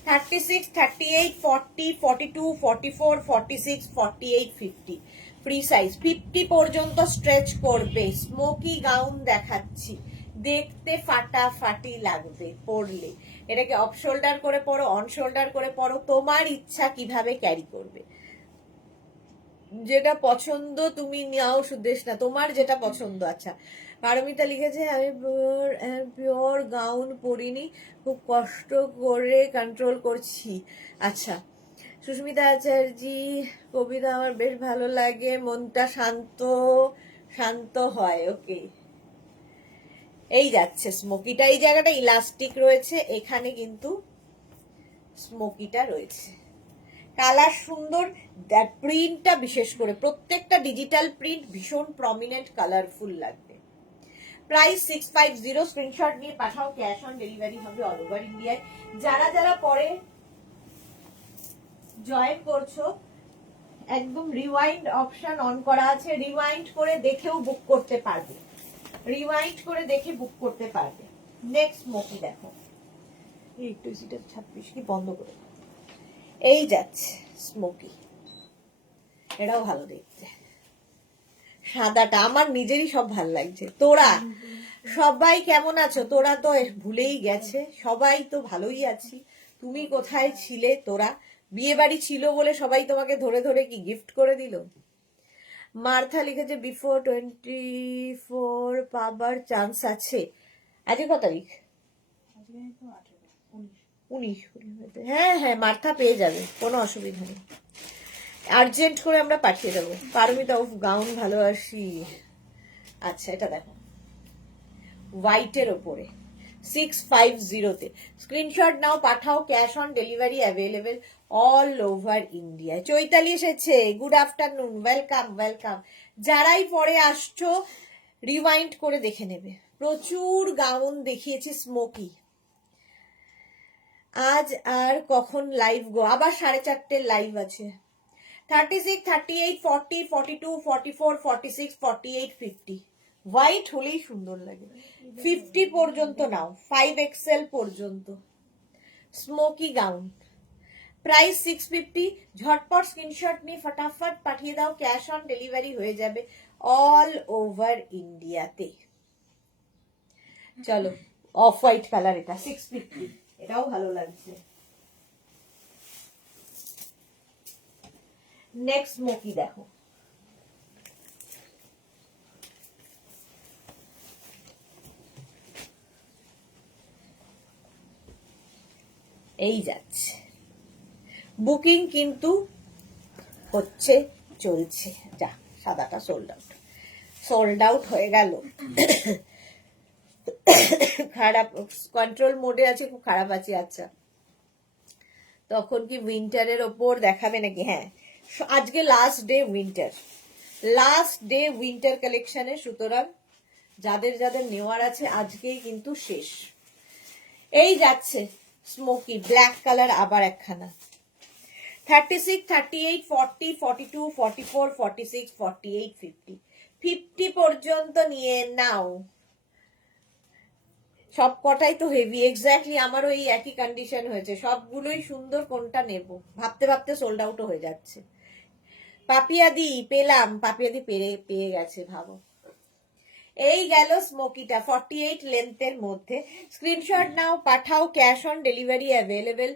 36, 38, 40, 42, 44, 46, 48, 50 ফ্রি সাইজ। 50 পর্যন্ত স্ট্রেচ করবে। স্মোকি গাউন দেখাচ্ছি, দেখতে ফাটাফাটি লাগবে পরলে। এটাকে অফ শোল্ডার করে পরো, অন শোল্ডার করে পরো, তোমার ইচ্ছা কিভাবে ক্যারি করবে। যেটা পছন্দ তুমি নাও সুদেশ না, তোমার যেটা পছন্দ। আচ্ছা, পারমিতা লিখেছে আমি পিওর গাউন পরিনি, খুব কষ্ট করে কন্ট্রোল করছি। আচ্ছা, সুস্মিতা আচার্যি, কবিতা আমার বেশ ভালো লাগে, মনটা শান্ত শান্ত হয়। ওকে, এই যাচ্ছে স্মোকিটা। এই জায়গাটা ইলাস্টিক রয়েছে, এখানে কিন্তু স্মোকিটা রয়েছে। কালার সুন্দর, প্রিন্টটা বিশেষ করে প্রত্যেকটা ডিজিটাল প্রিন্ট ভীষণ প্রমিনেন্ট, কালারফুল লাগবে। প্রাইস 650। স্ক্রিনশট নিয়ে পাঠাও, ক্যাশ অন ডেলিভারি হবে অল ওভার ইন্ডিয়ায়। যারা যারা পরে জয়েন করছো, একদম রিওয়াইন্ড অপশন অন করা আছে, রিওয়াইন্ড করে দেখেও বুক করতে পারবে, রিওয়াইন্ড করে দেখে বুক করতে পারবে। নেক্সট স্মোকি দেখো, একটু সিটা 26 কি বন্ধ করে। এই যাচ্ছে স্মোকি, এটাও ভালো দেখতে। সাদাটা আমার নিজেরই সব ভালো লাগছে। তোরা সবাই কেমন আছো? তোরা তো ভুলেই গেছে, সবাই তো ভালোই আছি। তুমি কোথায় ছিলে? তোরা বিয়ে বাড়ি ছিল বলে সবাই তোমাকে ধরে ধরে কি গিফট করে দিল? মার্থা লিখেছে বিফোর 24 পাবার চান্স আছে। আজকে কত তারিখ? 19। হ্যাঁ হ্যাঁ, মার্থা পেয়ে যাবে, কোনো অসুবিধা নেই। আর্জেন্ট করে আমরা পাঠিয়ে দেবো। পারমিতা, উফ গাউন ভালোবাসি। আচ্ছা, এটা দেখো, হোয়াইটের ওপরে 650-তে। স্ক্রিনশট নাও, পাঠাও, cash on delivery available all over India. Chaitali এসেছে, গুড আফটারনুন, ওয়েলকাম ওয়েলকাম। যারাই পরে আসছো রিওয়াইন্ড করে দেখে নেবে, প্রচুর গাউন দেখিয়েছি স্মোকি। আজ আর কখন লাইভ গো? আবার 4:30 লাইভ আছে। 36, 38, 40, 42, 44, 46, 48, 50 হোয়াইট হলেই সুন্দর লাগে। 50 পর্যন্ত নাও, 5XL পর্যন্ত স্মোকি গাউন। প্রাইস 650। ঝটপট স্ক্রিনশট নিয়ে ফটাফট পাঠিয়ে দাও, ক্যাশ অন ডেলিভারি হয়ে যাবে অল ওভার ইন্ডিয়াতে। চলো, অফ হোয়াইট কালার, এটা 650, এটাও ভালো লাগছে। নেক্সট স্মোকি দেখো, এই যাচ্ছে। বুকিং কিন্তু হচ্ছে, চলছে। যা সাদাটা সোল্ড আউট হয়ে গেল। খারাপ কন্ট্রোল মোডে আছে, খুব খারাপ আছে। আচ্ছা, তখন কি উইন্টারের ওপর দেখাবে নাকি? হ্যাঁ, আজকে লাস্ট ডে উইন্টার কালেকশনে, সুতরাং যাদের যাদের নেওয়ার আছে আজকেই কিন্তু শেষ। এই যাচ্ছে স্মোকি ব্ল্যাক কালার, আবার একখানা 36, 38, 40, 42, 44, 46, 48, 50 50 পর্যন্ত নিয়ে নাও। সব কটাই তো হেভি, এক্স্যাক্টলি আমারও এই একই কন্ডিশন হয়েছে, সবগুলোই সুন্দর, কোনটা নেব ভাবতে ভাবতে সোল্ড আউট হয়ে যাচ্ছে। পাপিয়াদি পেলাম, পাপিয়াদি পেয়ে গেছে, ভাবো। এই গেল স্মোকিটা 48 লেন্থের মধ্যে। স্ক্রিনশট নাও, পাঠাও, cash on delivery available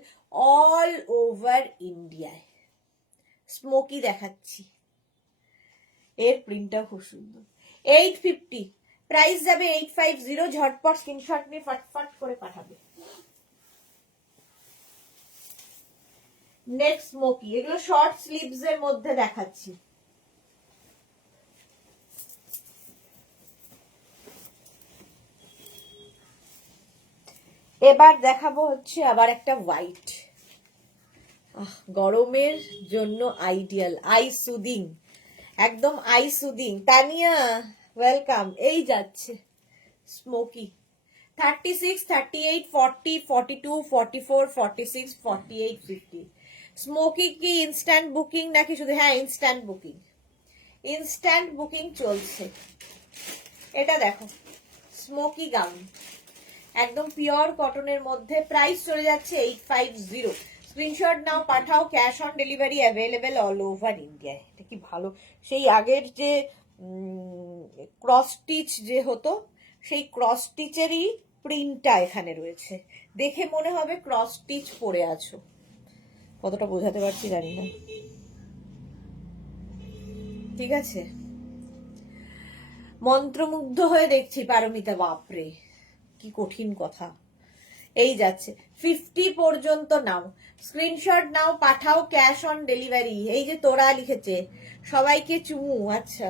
all over ইন্ডিয়ায়। স্মোকি দেখাচ্ছি, এর প্রিন্টটা খুব সুন্দর। 850 প্রাইস যাবে 850। ঝটপট স্ক্রিনশট নিয়ে ফটফট করে পাঠাবে। নেক্সট স্মোকি, এগুলো শর্ট স্লিভস এর মধ্যে দেখাচ্ছি। এবার দেখাবো হচ্ছে আবার একটা হোয়াইট, গরমের জন্য আইডিয়াল, আই সুদিং, একদম আই সুদিং। তানিয়া ওয়েলকাম। এই যাচ্ছে স্মোকি 36, 38, 40, 42, 44, 46, 48, 50 স্মোকি কি ইনস্ট্যান্ট বুকিং নাকি শুধু? হ্যাঁ, ইনস্ট্যান্ট বুকিং চলছে। এটা দেখো স্মোকি গাউন, একদম পিওর কটনের মধ্যে, প্রাইস চলে যাচ্ছে 850। স্ক্রিনশট নাও, পাঠাও, cash on delivery available all over ইন্ডিয়ায়। এটা কি ভালো, সেই আগের যে ক্রস স্টিচ যে হতো, সেই ক্রস স্টিচেরই প্রিন্টটা এখানে রয়েছে, দেখে মনে হবে ক্রস স্টিচ পরে আছো। কতটা বোঝাতে পারছি জানি না, ঠিক আছে। মন্ত্রমুগ্ধ হয়ে দেখছি পারমিতা, বাপরে কি কঠিন কথা। এই যাচ্ছে 50 পর্যন্ত নাও, স্ক্রিনশট নাও, পাঠাও, ক্যাশ অন ডেলিভারি। এই যে তোরা লিখেছে, সবাইকে চুমু। আচ্ছা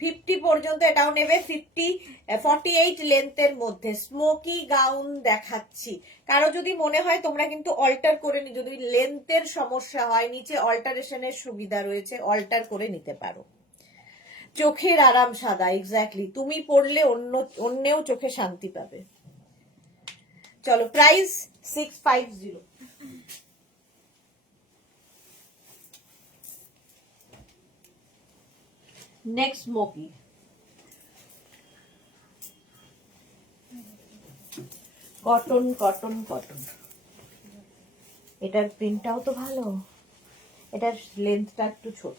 50 পর্যন্ত এটাও নেবে। 48 লেন্থের মধ্যে স্মোকি গাউন দেখাচ্ছি। কারো যদি মনে হয় তোমরা কিন্তু অল্টার করে নি, যদি লেন্থের সমস্যা হয় নিচে অল্টারেশনের সুবিধা রয়েছে, অল্টার করে নিতে পারো। চোখের আরাম সাদা, এক্স্যাক্টলি, তুমি পড়লে অন্যেও চোখে শান্তি পাবে। চলো, price 650। Next smoky, cotton cotton cotton. এটার প্রিন্টটাও তো ভালো, এটার লেন্থটা একটু ছোট,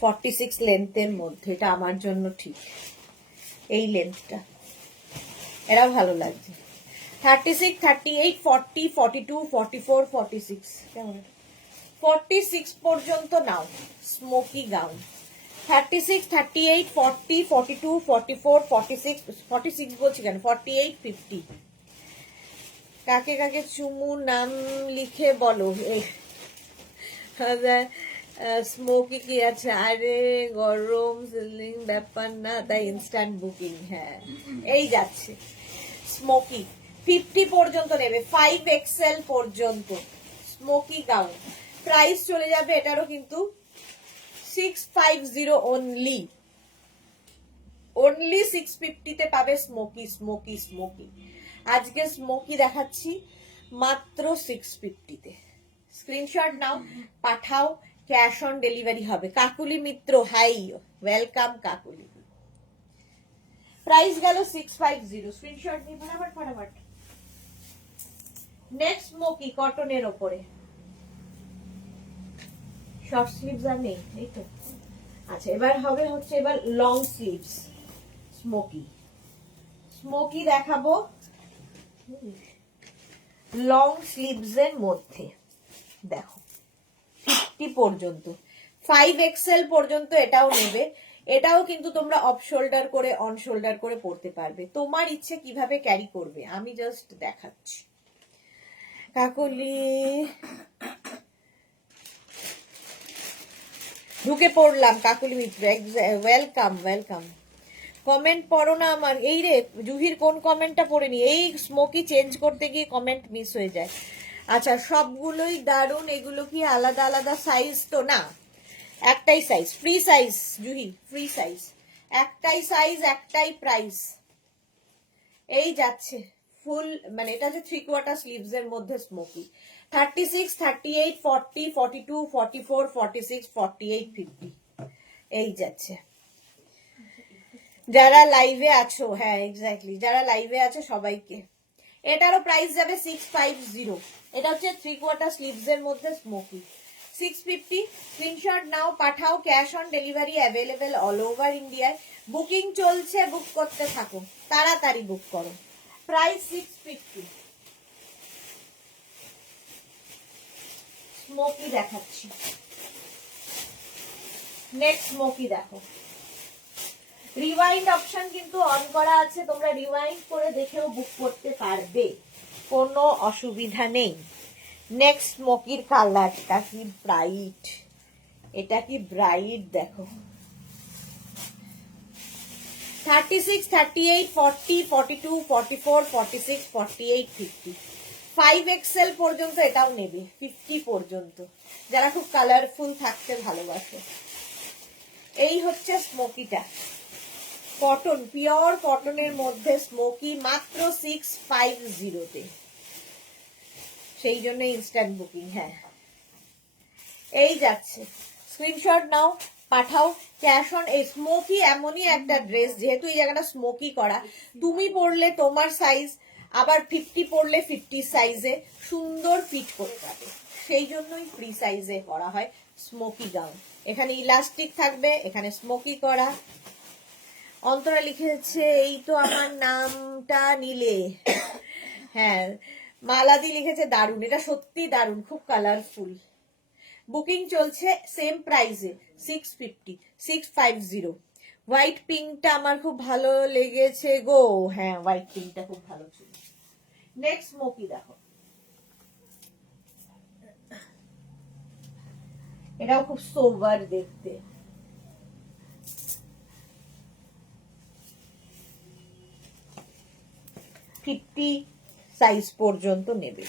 46 লেন্থের মধ্যে, এটা আমার জন্য ঠিক। এই লেন্থটা এরা ভালো লাগছে। 36, 38, 40, 42, 44, 46 কেমন, 46 পর্যন্ত নাও স্মোকি গাউন। 36, 38, 40, 42, 44, 46 46 বলছি কেন, 48, 50। কাকে কাকে চুমু নাম লিখে বলো। স্মোকি কি আছে? আরে গরম সিলিং ব্যাপার না, তাই ইনস্ট্যান্ট বুকিং। হ্যাঁ, এই যাচ্ছে স্মোকি 50 পর্যন্ত নেবে, 5XL পর্যন্ত স্মোকি গাউন। প্রাইস চলে যাবে এটারও কিন্তু 650 অনলি। 650-তে পাবে স্মোকি স্মোকি স্মোকি। আজকে স্মোকি দেখাচ্ছি মাত্র 650-তে। স্ক্রিনশট নাও, পাঠাও, ক্যাশ অন ডেলিভারি হবে। Kakuli Mitra, hi, welcome Kakuli. Price গেল 650। স্ক্রিনশট নিয়ে ফটাফট। নেক্সট স্মোকি কটনের ওপরে, শর্ট স্লিভস আর নেই, এই তো। আচ্ছা, এবার হবে হচ্ছে এবার লং স্লিভস স্মোকি দেখাবো, লং স্লিভস এর মধ্যে দেখো 50 পর্যন্ত, 5XL পর্যন্ত এটাও নেবে। এটাও কিন্তু তোমরা অফ শোল্ডার করে, অন শোল্ডার করে পড়তে পারবে, তোমার ইচ্ছে কিভাবে ক্যারি করবে, আমি জাস্ট দেখাচ্ছি। কাকলি ঢুকে পড়লাম কাকুলি মিত্র, ওয়েলকাম ওয়েলকাম। কমেন্ট পড়ো না আমার। এই রে জুহির কোন কমেন্টটা পড়েনি, এই স্মোকি চেঞ্জ করতে গিয়ে কমেন্ট মিস হয়ে যায়। আচ্ছা সবগুলোই দারুন। এগুলো কি আলাদা আলাদা সাইজ? তো না, একটাই size, free size Juhi, free size, একটাই সাইজ, একটাই প্রাইস। এই যাচ্ছে ফুল, মানে এটা হচ্ছে 3/4 স্লিভস এর মধ্যে স্মোকি। 36, 38, 40, 42, 44, 46, 48, 50 এই যাচ্ছে। যারা লাইভে আছো, হ্যাঁ এক্স্যাক্টলি, যারা লাইভে আছে সবাইকে। এটারও প্রাইস যাবে 650। এটা হচ্ছে 3/4 স্লিভস এর মধ্যে স্মোকি, 650। স্ক্রিনশট নাও, পাঠাও, cash on delivery available all over ইন্ডিয়ায়। বুকিং চলছে, বুক করতে থাকো, তাড়াতাড়ি বুক করো। প্রাইস 650। স্মোকি দেখাচ্ছি, নেক্সট স্মোকি দেখো। রিওয়াইন্ড অপশন কিন্তু অন করা আছে, তোমরা রিওয়াইন্ড করে দেখেও বুক করতে পারবে, কোনো অসুবিধা নেই। নেক্সট স্মোকির কালারটা কি ব্রাইট, এটা কি ব্রাইট দেখো। 36, 38, 40, 42, 44, 46, 48, 50, 5XL পর্যন্ত এটাও নেবে, 50 পর্যন্ত, যারা খুব কালারফুল থাকতে ভালোবাসে। এই হচ্ছে স্মোকিটা, কটন, পিওর কটনের মধ্যে স্মোকি, মাত্র 650-তে, সেই জন্য ইনস্ট্যান্ট বুকিং। হ্যাঁ এই যাচ্ছে, স্ক্রিনশট নাও, পাঠাও, ক্যাশ অন। এই স্মোকি এমনই একটা ড্রেস, যেহেতু এই জায়গাটা স্মোকি করা, তুমি পরলে তোমার সাইজ, আবার 50 পরলে 50 সাইজে সুন্দর ফিট করতে পারবে, সেই জন্যই ফ্রি সাইজে করা হয় স্মোকি গাউন। এখানে ইলাস্টিক থাকবে, এখানে স্মোকি করা। অন্তরা লিখেছে এই তো আমার নামটা নিলে, হ্যাঁ মালাদি লিখেছে দারুন, এটা সত্যি দারুন, খুব কালারফুল। বুকিং চলছে সেম প্রাইসে, 650, 650। হোয়াইট পিঙ্কটা আমার খুব ভালো লেগেছে গো, হ্যাঁ হোয়াইট পিঙ্কটা খুব ভালো ছিল। নেক্সট স্মোকি দেখো, এটাও খুব সোবার দেখতে। ফিফটি সাইজ পর্যন্ত নেবে।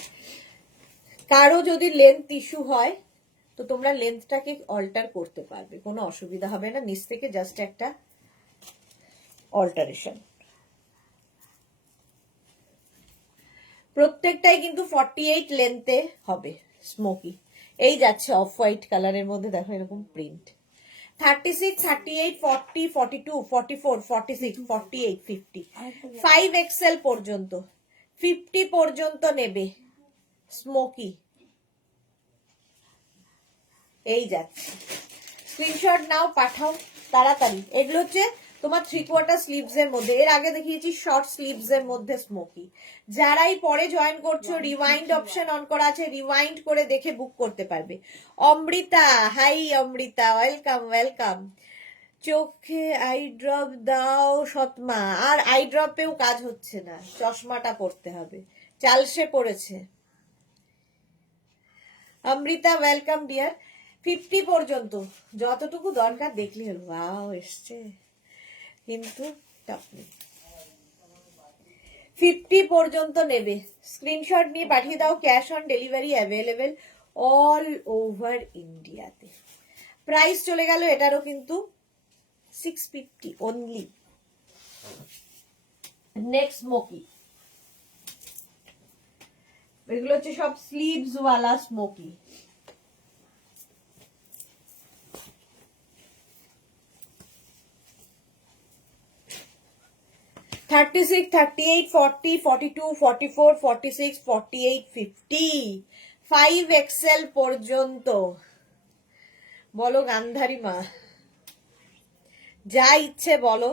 কারো যদি লেন্থ ইস্যু হয় তো তোমরা লেন্থটাকে অল্টার করতে পারবে, কোনো অসুবিধা হবে না, নিচ থেকে জাস্ট একটা অল্টারেশন। প্রত্যেকটাই কিন্তু 48 লেন্থে হবে স্মোকি। এই যাচ্ছে অফ হোয়াইট কালারের মধ্যে, দেখো এরকম প্রিন্ট। 36, 38, 40, 42, 44, 46, 48, 50, 5XL পর্যন্ত, 50 পর্যন্ত নেবে স্মোকি। এই যাচ্ছে, স্ক্রিনশট নাও, পাঠাও তাড়াতাড়ি। এগুলো হচ্ছে তোমার 3/4 স্লিভস এর মধ্যে, এর আগে দেখিয়েছি শর্ট স্লিভস এর মধ্যে স্মোকি। যারাই পরে জয়েন করছো, রিওয়াইন্ড অপশন অন করা আছে, রিওয়াইন্ড করে দেখে বুক করতে পারবে। Amrita, hi Amrita, welcome welcome. চোখে আই ড্রপ দাও সৎমা, আর আই ড্রপেও কাজ হচ্ছে না, চশমাটা পড়তে হবে, চালসে পড়েছে। Amrita welcome deer. 50 পর্যন্ত, যতটুকু দরকার দেখলি হলো। ওয়াও এসছে কিন্তু 50 পর্যন্ত নেবে, স্ক্রিনশট নিয়ে পাঠিয়ে দাও, cash on delivery available all over ইন্ডিয়াতে। প্রাইস চলে গেল এটারও কিন্তু 650 অনলি। নেক্সট স্মোকি, এগুলো হচ্ছে সব স্লিভস ওয়ালা স্মোকি। $36, $38, $40, $42, $44, $46, $48, $50, 5XL পর্যন্ত। বলো গান্ধারী মা, যা ইচ্ছে বলো,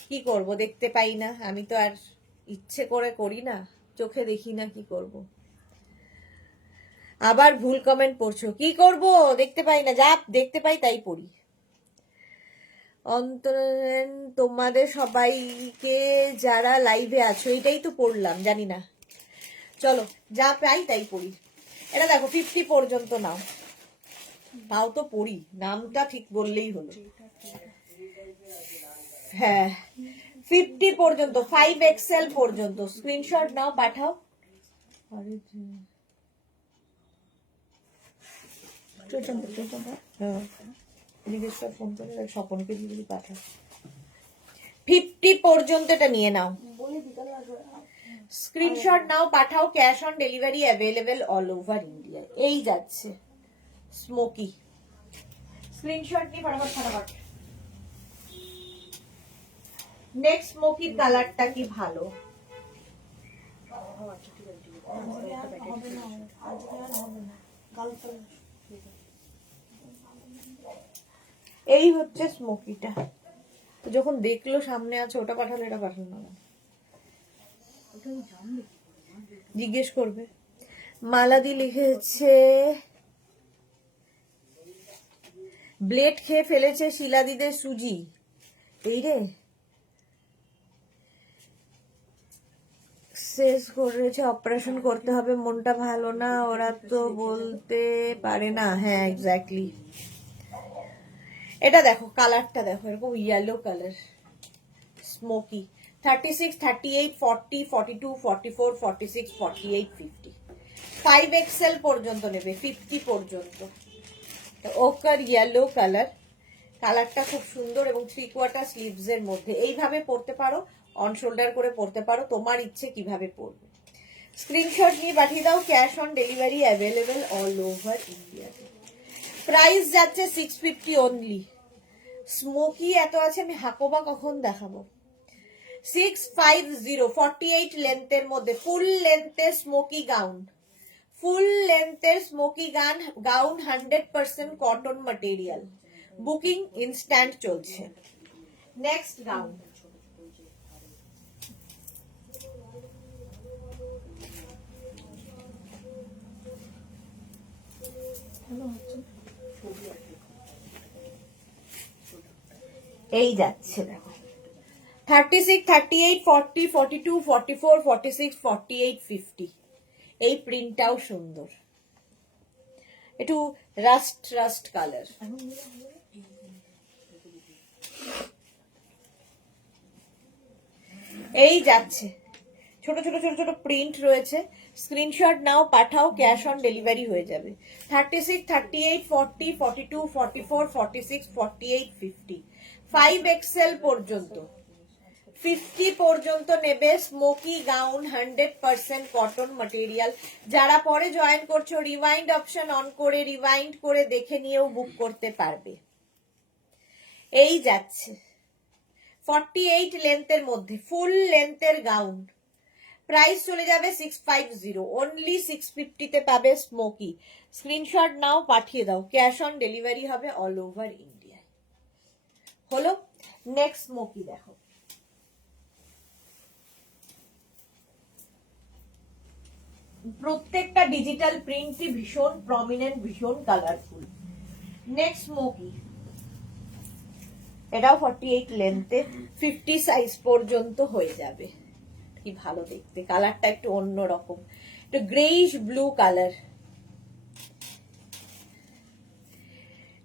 কি করব, দেখতে পাই না আমি তো, আর ইচ্ছে করে করি না, চোখে দেখি না, কি করব। আবার ভুল কমেন্ট পড়ছো, কি করব, দেখতে পাই না, যা দেখতে পাই তাই পড়ি। অন্তরেন তোমাদের সবাইকে যারা লাইভে আছো, এটাই তো পড়লাম, জানি না, চলো যা পাই তাই পড়ি। এটা দেখো 50 পর্যন্ত নাও, তাও তো পড়ি, নামটা ঠিক বললেই হলো। হ্যাঁ 50 পর্যন্ত, 5XL পর্যন্ত। স্ক্রিনশট নাও, পাঠাও। ফোন করে স্বপনকে দিয়ে পাঠাও। 50 পর্যন্ত এটা নিয়ে নাও, স্ক্রিনশট নাও, পাঠাও। Cash on delivery available all over India. এই যাচ্ছে স্মোকি, স্ক্রিনশট নিয়ে ফটাফট ফটাফট। নেক্সট স্মোকির কালারটা কি ভালো, এই হচ্ছে স্মোকিটা। যখন দেখলো সামনে আছে ওটা পাঠালো, এটা পাঠালো না, জিজ্ঞেস করবে। মালাদি লিখেছে ব্লেড খেয়ে ফেলেছে শিলাদিদের সুজি। এই রে, শেষ করেছে, অপারেশন করতে হবে, মনটা ভালো না, ওরা তো বলতে পারে না। হ্যাঁ এক্স্যাক্টলি। এটা দেখো কালারটা দেখো, এরকম ইয়েলো কালার স্মোকি। 36, 38, 40, 42, 44, 46, 48, 50, 5XL পর্যন্ত নেবে, 50 পর্যন্ত। ওকার ইয়েলো কালার, কালারটা খুব সুন্দর এবং 3/4 স্লিভস এর মধ্যে। এইভাবে পরতে পারো, অন শোল্ডার করে পরতে পারো, তোমার ইচ্ছে কিভাবে পরবে। স্ক্রিনশট নিয়ে পাঠিয়ে দাও। Cash on delivery available all over India. Price যাচ্ছে 650 অনলি। স্মোকি এত আছে, আমি হাকোবা কখন দেখাবো। 650, 48 লেন্থের মধ্যে, ফুল লেন্থের স্মোকি গাউন, ফুল লেন্থের smocky gown 100% cotton material. Booking instant চলছে। নেক্সট গাউন, এই যাচ্ছে দেখো 36, 38, 40, 42, 44, 46, 48, 50। এই প্রিন্টটাও সুন্দর, একটু রাস্ট রাস্ট কালার। এই যাচ্ছে, ছোট ছোট ছোট ছোট প্রিন্ট রয়েছে। স্ক্রিনশট নাও, পাঠাও, ক্যাশ অন ডেলিভারি হয়ে যাবে। 36, 38, 40, 42, 44, 46, 48, 50, 5XL পর্যন্ত। 50 পর্যন্ত নেবে স্মোকি গাউন, 100% কটন ম্যাটেরিয়াল। যারা পরে জয়েন করছো, রিওয়াইন্ড অপশন অন করে রিওয়াইন্ড করে দেখে নিয়েও বুক করতে পারবে। এই যাচ্ছে 48 লেন্থের মধ্যে, ফুল লেন্থের গাউন। প্রাইস চলে যাবে 650, অনলি 650 তে পাবে স্মোকি। স্ক্রিনশট নাও, পাঠিয়ে দাও। ক্যাশ অন ডেলিভারি হবে অল ওভার ইন্ডিয়া। হলো, নেক্সট স্মোকি দেখো। প্রত্যেকটা ডিজিটাল প্রিন্টই ভীষণ প্রমিনেন্ট, ভীষণ কালারফুল। নেক্সট স্মোকি, এটাও 48 লেন্থে, 50 সাইজ পর্যন্ত হয়ে যাবে। কি ভালো দেখতে, কালারটা একটু অন্যরকম, একটু greyish blue colour,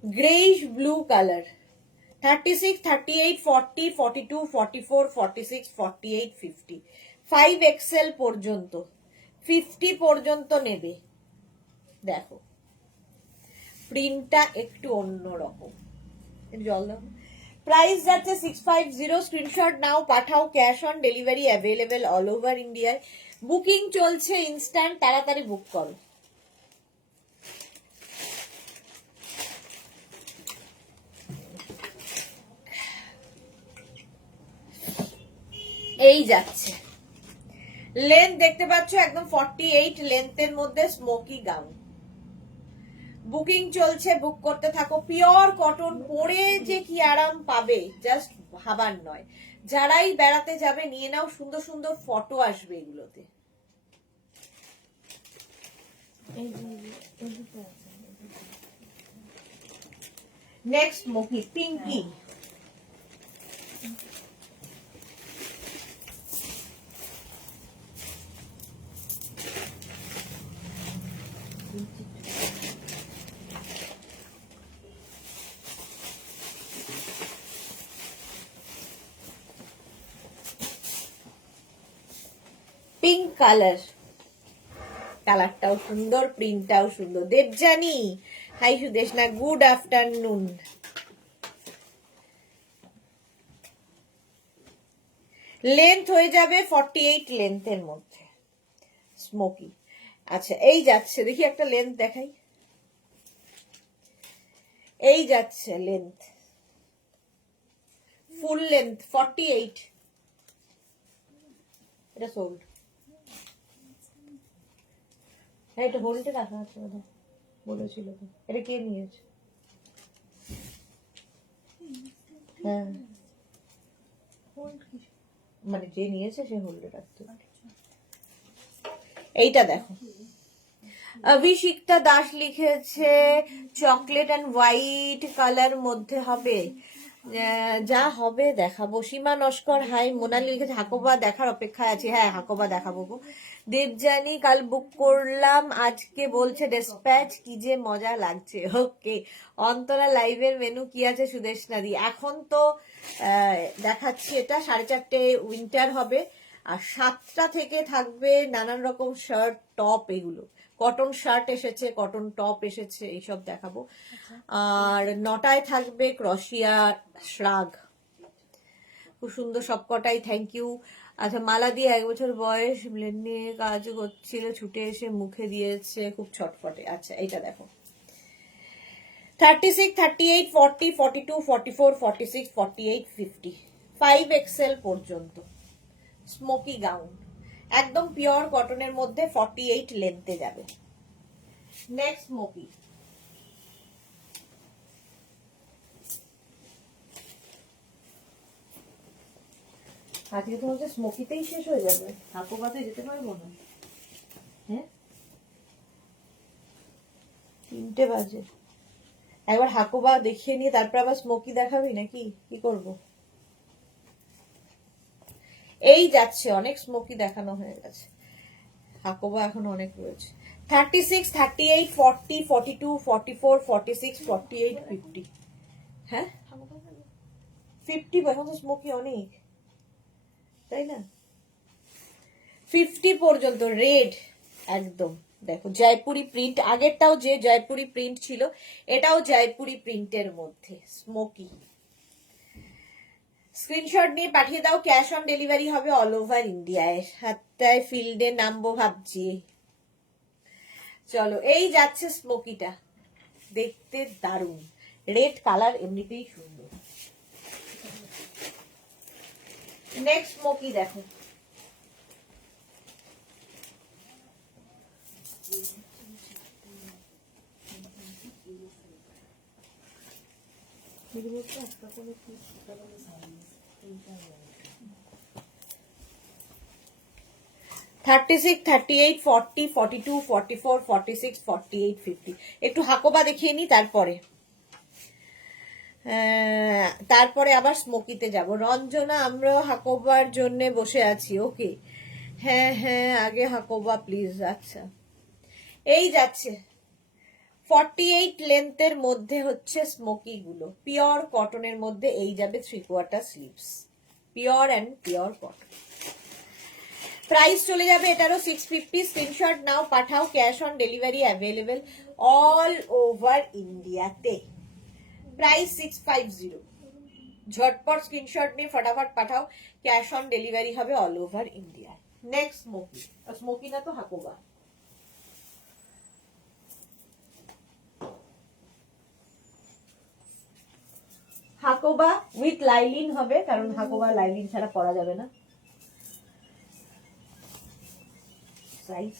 greyish blue colour. 36, 38, 40, 42, 44, 46, 48, 50, 5XL পর্যন্ত, 50 পর্যন্ত নেবে। দেখো প্রিন্টটা একটু অন্যরকম, জল দাও। প্রাইস যাচ্ছে 650, স্ক্রিনশট নাও, পাঠাও। Cash on delivery available all over ইন্ডিয়ায়। বুকিং চলছে ইনস্ট্যান্ট, তাড়াতাড়ি বুক করো। এই যাচ্ছে, লেন্থ দেখতে পাচ্ছ একদম 48 লেন্থের মধ্যে স্মোকি গাউন। বুকিং চলছে, বুক করতে থাকো। পিওর কটন, পরে যে কি আরাম পাবে জাস্ট ভাবার নয়। যারাই বেড়াতে যাবে নিয়ে নাও, সুন্দর সুন্দর ফটো আসবে এগুলোতে। Next smoky, Pinki. কালার, কালারটাও সুন্দর, প্রিন্টটাও সুন্দর। Debjani, hi Sudeshna, good afternoon. Length হয়ে যাবে 48 লেন্থের মধ্যে স্মোকি। আচ্ছা এই যাচ্ছে, দেখি একটা লেন্থ দেখাই। এই যাচ্ছে লেন্থ, ফুল লেন্থ 48। এটা সোল্ড। হ্যাঁ এটা হোল্ডে রাখা আছে বোধহয়, বলেছিল তো। এটা কে নিয়েছে? হ্যাঁ মানে যে নিয়েছে সে হোল্ডে রাখতে। এইটা দেখো, অভিষিক্তা দাস লিখেছে চকলেট এন্ড হোয়াইট কালার মধ্যে হবে, যা হবে দেখাবো। সীমা নস্কর হাই। মোনালি লিখেছে হাকোবা দেখার অপেক্ষায় আছি। হ্যাঁ হাকোবা দেখাবো গো। দেবজানি কাল বুক করলাম, আজকে বলছে ডেসপ্যাচ, কি যে মজা লাগছে। ওকে, অন্তরা লাইভের মেনু কি আছে সুদেশনাদি? এখন তো দেখাচ্ছি, এটা 4:30 উইন্টার হবে, আর 7টা থেকে থাকবে নানান রকম শার্ট, টপ, এগুলো কটন শার্ট এসেছে, কটন টপ এসেছে, এইসব দেখাবো। আর 9টায় থাকবে ক্রশিয়া শ্রাগ, খুব সুন্দর সবকটাই। Thank you. আচ্ছা মালা দিয়ে 1 বছর বয়স ব্লেড নিয়ে কাজ করছিল, ছুটে এসে মুখে দিয়েছে, খুব ছটফটে। আচ্ছা এইটা দেখো, 36, 38, 40, 42, 44, 46, 48, 50, 5XL পর্যন্ত স্মোকি গাউন, একদম পিওর কটনের মধ্যে 48 লেন্থে যাবে। নেক্সট স্মোকি, আজকে তো হচ্ছে স্মোকিতেই শেষ হয়ে যাবে, হাকোবাতে যেতে পারবো না। হ্যাঁ 3টে বাজে, একবার হাকোবা দেখিয়ে নিয়ে তারপর আবার স্মোকি দেখাবি নাকি কি করব? এই যাচ্ছে, অনেক স্মোকি দেখানো হয়ে গেছে, হাকোবা এখন অনেক রয়েছে। 36, 38, 40, 42, 44, 46, 48, 50। হ্যাঁ 50, এখন তো স্মোকি অনেক, তাই না? 50 পর্যন্ত রেড একদম। দেখো জয়পুরি প্রিন্ট, আগেরটাও যে জয়পুরি প্রিন্ট ছিল, এটাও জয়পুরি প্রিন্টের মধ্যে স্মোকি। স্ক্রিনশট নিয়ে পাঠিয়ে দাও, ক্যাশ অন ডেলিভারি হবে অল ওভার ইন্ডিয়ায়। 7টায় ফিল্ডে নামবো ভাবছি। চলো এই যাচ্ছে স্মোকিটা, দেখতে দারুণ, রেড কালার এমনিতেই সুন্দর। নেক্সট স্মোকি দেখো, $36, $38, $40, $42, $44, $46, $48, $50। একটু হাকোবা দেখিয়ে নি, তারপরে আবার স্মোকিতে যাব। রঞ্জনা, আমরা হাকোবার জন্য বসে আছি। ওকে হ্যাঁ হ্যাঁ, আগে হাকোবা প্লিজ। আচ্ছা এই যাচ্ছে 48 লেন্থের মধ্যে হচ্ছে স্মোকি গুলো, পিওর কটনের মধ্যে। এই যাবে 3/4 sleeves, pure and pure cotton. Price চলে যাবে এটারও 650। স্ক্রিনশট নাও, পাঠাও, cash on delivery available all over ইন্ডিয়াতে। প্রাইস 650। ঝটপট স্ক্রিনশট নিয়ে ফটাফট পাঠাও, ক্যাশ অন ডেলিভারি হবে all over India. Next smoky, smoky না তো হাকোবা। হাকোবা উইথ লাইলিন হবে, কারণ হাকোবা লাইলিন ছাড়া পরা যাবে না। সাইজ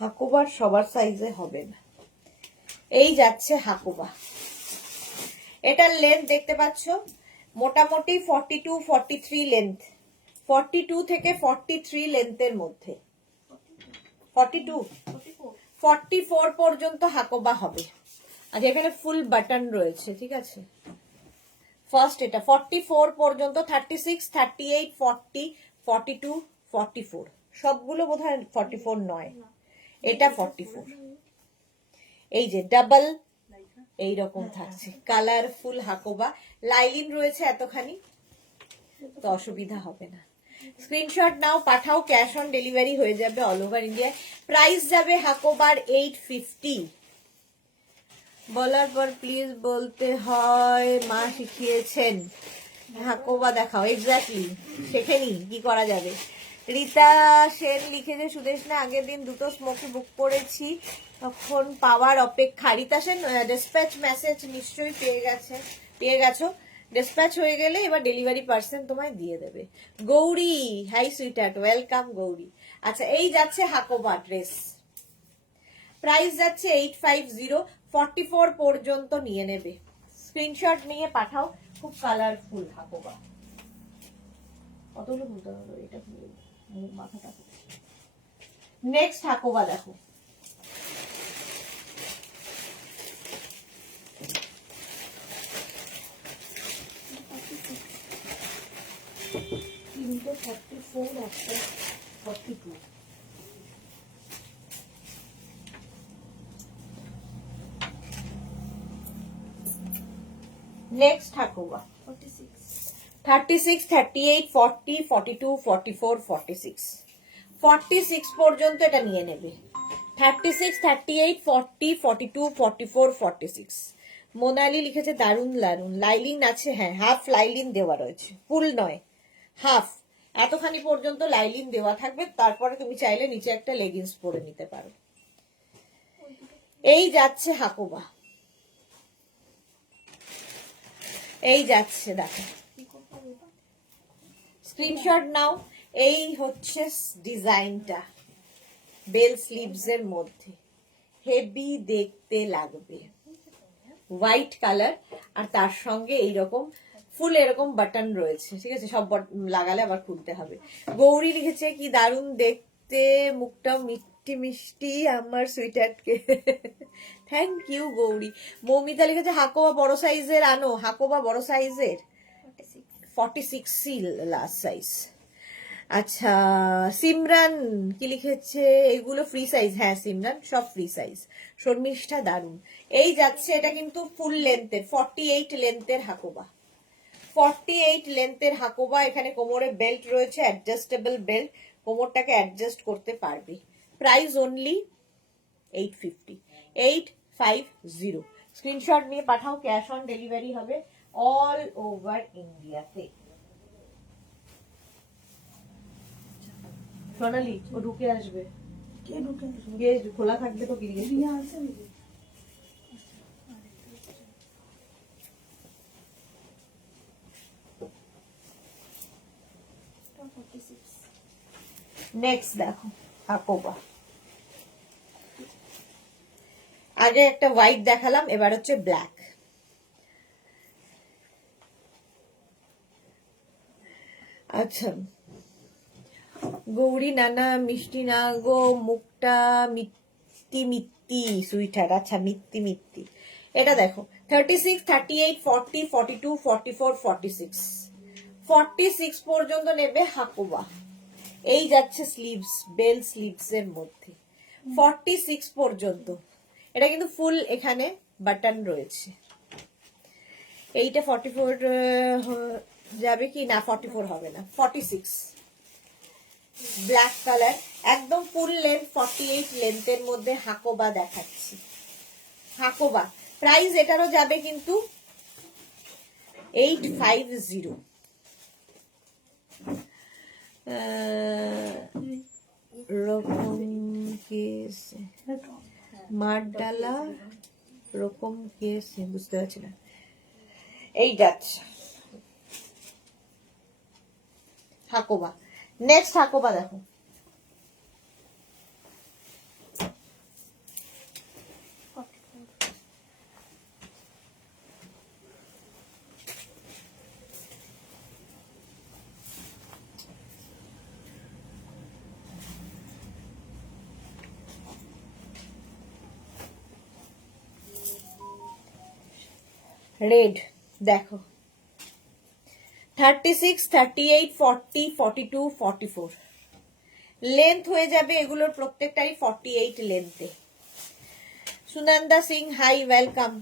হাকোবার সবার সাইজে হবে না। এই যাচ্ছে হাকোবা, এটার লেন্থ দেখতে পাচ্ছ মোটামুটি 42, 43 লেন্থ, 42 থেকে 43 লেন্থের মধ্যে। 42, 44 পর্যন্ত হাকোবা হবে। আর এখানে ফুল বাটন রয়েছে, ঠিক আছে। ফার্স্ট এটা 44 পর্যন্ত, 36, 38, 40, 42, 44 সবগুলো বোধহয় 44 নয়, এটা 44। এই যে ডাবল এইরকম থাকছে, কালারফুল হাকোবা, লাইলিন রয়েছে এতখানি, তো অসুবিধা হবে না। স্ক্রিনশট নাও, পাঠাও, ক্যাশ অন ডেলিভারি হয়ে যাবে অল ওভার ইন্ডিয়া। প্রাইস যাবে হাকোবার 850। বলার পর প্লিজ বলতে হয় মা শিখিয়েছেন। হাকোবা দেখাও, এক্স্যাক্টলি শেখেনি, কি করা যাবে। রীতা সেন লিখেছে সুদেশনা আগের দিন দুটো স্মোকি বুক করেছি, তখন পাওয়ার অপেক্ষা। রীতা সেন ডিসপ্যাচ মেসেজ নিশ্চয়ই পেয়ে গেছো। ডিসপ্যাচ হয়ে গেলে এবার ডেলিভারি পার্সন তোমায় দিয়ে দেবে। Gauri, hi sweetheart, welcome Gauri. আচ্ছা, এই যাচ্ছে হাকোবা ড্রেস, প্রাইস যাচ্ছে 850, 44 পর্যন্ত নিয়ে নেবে। স্ক্রিনশট নিয়ে পাঠাও, খুব কালারফুল হাকোবা। কতগুলো বলতে হবে এটা, মাথাটা। নেক্সট হাকোবা দেখো, তিনটে 44, একটা 42। নেক্সট হাকোবা 36, 38, 40, 42, 44, 46 46 পর্যন্ত এটা নিয়ে নেবে। 36, 38, 40, 42, 44, 46। মোনালি লিখেছে দারুন দারুন, লাইলিন আছে, হ্যাঁ হাফ লাইলিন দেওয়া রয়েছে, ফুল নয় হাফ, এতখানি পর্যন্ত লাইলিন দেওয়া থাকবে। তারপরে তুমি চাইলে নিচে একটা লেগিংস পরে নিতে পারো। এই যাচ্ছে হাকোবা, এই যাচ্ছে, দেখো স্ক্রিনশট নাও। এই হচ্ছে ডিজাইনটা, বেল স্লিভস এর মধ্যে, হেভি দেখতে লাগবে, হোয়াইট কালার, আর তার সঙ্গে এইরকম ফুল এরকম বাটন রয়েছে, ঠিক আছে। সব লাগালে আবার খুলতে হবে। গৌরী লিখেছে কি দারুণ দেখতে, মুখটা মিষ্টি মিষ্টি আমার সুইটহার্টকে। Thank you Gauri. মৌমিতা লিখেছে হাকোবা বড় সাইজের আনো, হাকোবা বড় সাইজের 46 লাস্ট সাইজ। আচ্ছা, সিমরান কি লিখেছে, এগুলো ফ্রি সাইজ। হ্যাঁ সিমরান, সব ফ্রি সাইজ। শর্মিষ্ঠা দারুন। এই যাচ্ছে, এটা কিন্তু ফুল লেন্থের, 48 লেন্থের হাকোবা, 48 লেন্থের হাকোবা। এখানে কোমরে বেল্ট রয়েছে, অ্যাডজাস্টেবল বেল্ট, কোমরটাকে অ্যাডজাস্ট করতে পারবে। Price only 850, 850। স্ক্রিনশট নিয়ে পাঠাও, ক্যাশ অন ডেলিভারি হবে অল ওভার ইন্ডিয়াতে। সোনালি, ও ঢুকে আসবে, কে ঢুকে আসবে, গেট খোলা থাকবে তো গিয়ে আসবে। নেক্সট দেখো হাকোবা, আগে একটা হোয়াইট দেখালাম, এবার হচ্ছে ব্ল্যাক। আচ্ছা, গৌরী নানা মিষ্টি না গো, মুখটা মিত্তি মিত্তি সুইটহার্ট। আচ্ছা, মিত্তি মিত্তি। এটা দেখো 36, 38, 40, 42, 44, 46 46 পর্যন্ত নেবে হাকোবা। এই যাচ্ছে স্লিভস, বেল স্লিভস এর মধ্যে 46 পর্যন্ত। এটা কিন্তু ফুল এখানে বাটন রয়েছে। এইটা 44 যাবে কি না, 44 হবে না, 46 ব্ল্যাক কালার, একদম ফুল লেন্থ, 48 লেন্থের মধ্যে হাকোবা দেখাচ্ছি। হাকোবা প্রাইস এটারও যাবে কিন্তু 850। রকম কেস মারডালা রকম কেস, বুঝতে পারছি না। এই যাচ্ছে হাকোবা। নেক্সট হাকোবা দেখো, রেড দেখো 36, 38, 40, 42, 44 লেন্থ হয়ে যাবে এগুলোর প্রত্যেকটাই 48 লেন্থে। Sunanda Singh hi welcome.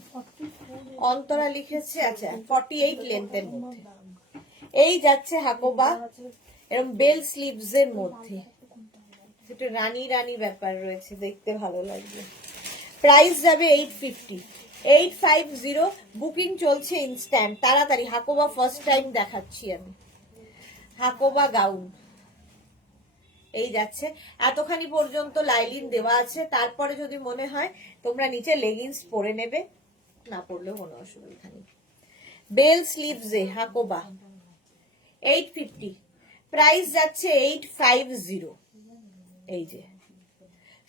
অন্তরা লিখেছে আচ্ছা 48 লেন্থের মধ্যে। এই যাচ্ছে হাকোবা এরকম বেল স্লিভস এর মধ্যে, একটু রানী রানী ব্যাপার রয়েছে, দেখতে ভালো লাগবে। প্রাইস যাবে 850, 850। বুকিং চলছে ইনস্ট্যান্ট, তাড়াতাড়ি। হাকোবা ফার্স্ট টাইম দেখাচ্ছি আমি। হাকোবা গাউন এই যাচ্ছে, এতখানি পর্যন্ত লাইলিন দেওয়া আছে, তারপরে যদি মনে হয় তোমরা নিচে লেগিংস পরে নেবে, না পরলেও কোনো অসুবিধা নেই। বেল স্লিভসে হাকোবা 850, প্রাইস যাচ্ছে 850। এই যে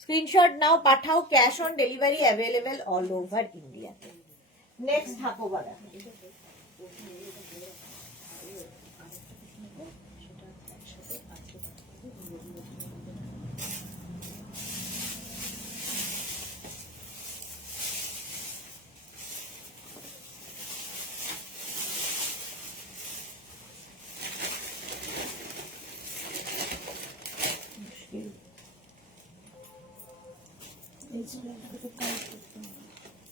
স্ক্রিনশট নাও, পাঠাও, cash on delivery available all over India. Next Hakoba দেখো,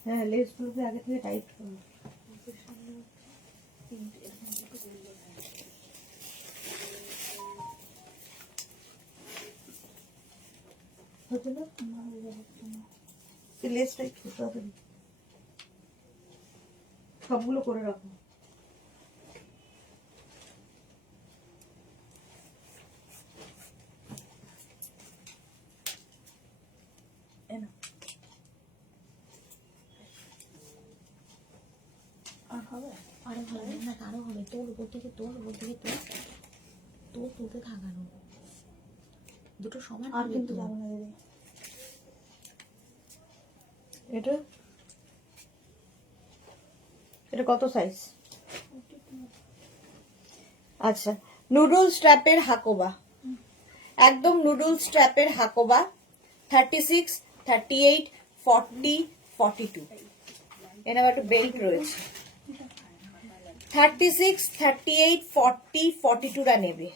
হ্যাঁ লেসগুলোকে আগে থেকে টাইট করো। লেসটা একটু তাড়াতাড়ি সবগুলো করে রাখো। আর হবে আরো হবে না, তারও হবে। তোর উপর থেকে তোর উপর থেকে তোর তোর তুলতে থাকানো দুটো সমান আর কিন্তু যাবো না দিদি। এটা এটা কত সাইজ? আচ্ছা নুডল স্ট্র্যাপের হাকোবা, একদম নুডল স্ট্র্যাপের হাকোবা 36, 38, 40, 42। এর আবার একটা বেল্ট রয়েছে। 36, 38, 40, 42টা নেবে।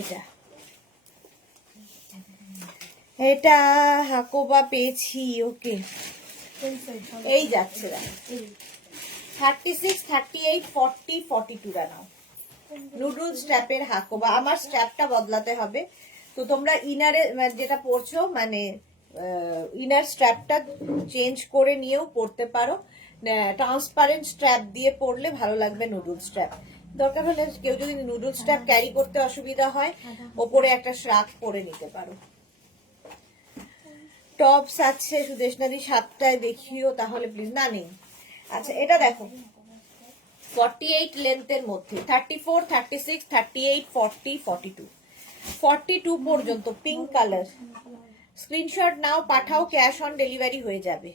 এটা এটা হাকোবা পেয়েছি। ওকে এই যাচ্ছে 36, 38, 40, 42টা নাও। নুডল স্ট্র্যাপের হাকোবা। আমার স্ট্র্যাপটা বদলাতে হবে, তো তোমরা ইনারে যেটা পরছো মানে ইনার স্ট্র্যাপটা চেঞ্জ করে নিয়েও পরতে পারো। ট্রান্সপারেন্ট স্ট্র্যাপ দিয়ে পরলে ভালো লাগবে নুডল স্ট্র্যাপ। দরকার হলে কেউ যদি নুডল স্ট্র্যাপ ক্যারি করতে অসুবিধা হয়, ওপরে একটা শ্রাক পরে নিতে পারো। টপস আছে সুদেশনাদি 7টায় দেখিও তাহলে প্লিজ। না নেই। আচ্ছা এটা দেখো 48 লেন্থের মধ্যে 34, 36, 38, 40, 42, 42 পর্যন্ত পিঙ্ক কালার। স্ক্রিনশট নাও, পাঠাও, ক্যাশ অন ডেলিভারি হয়ে যাবে।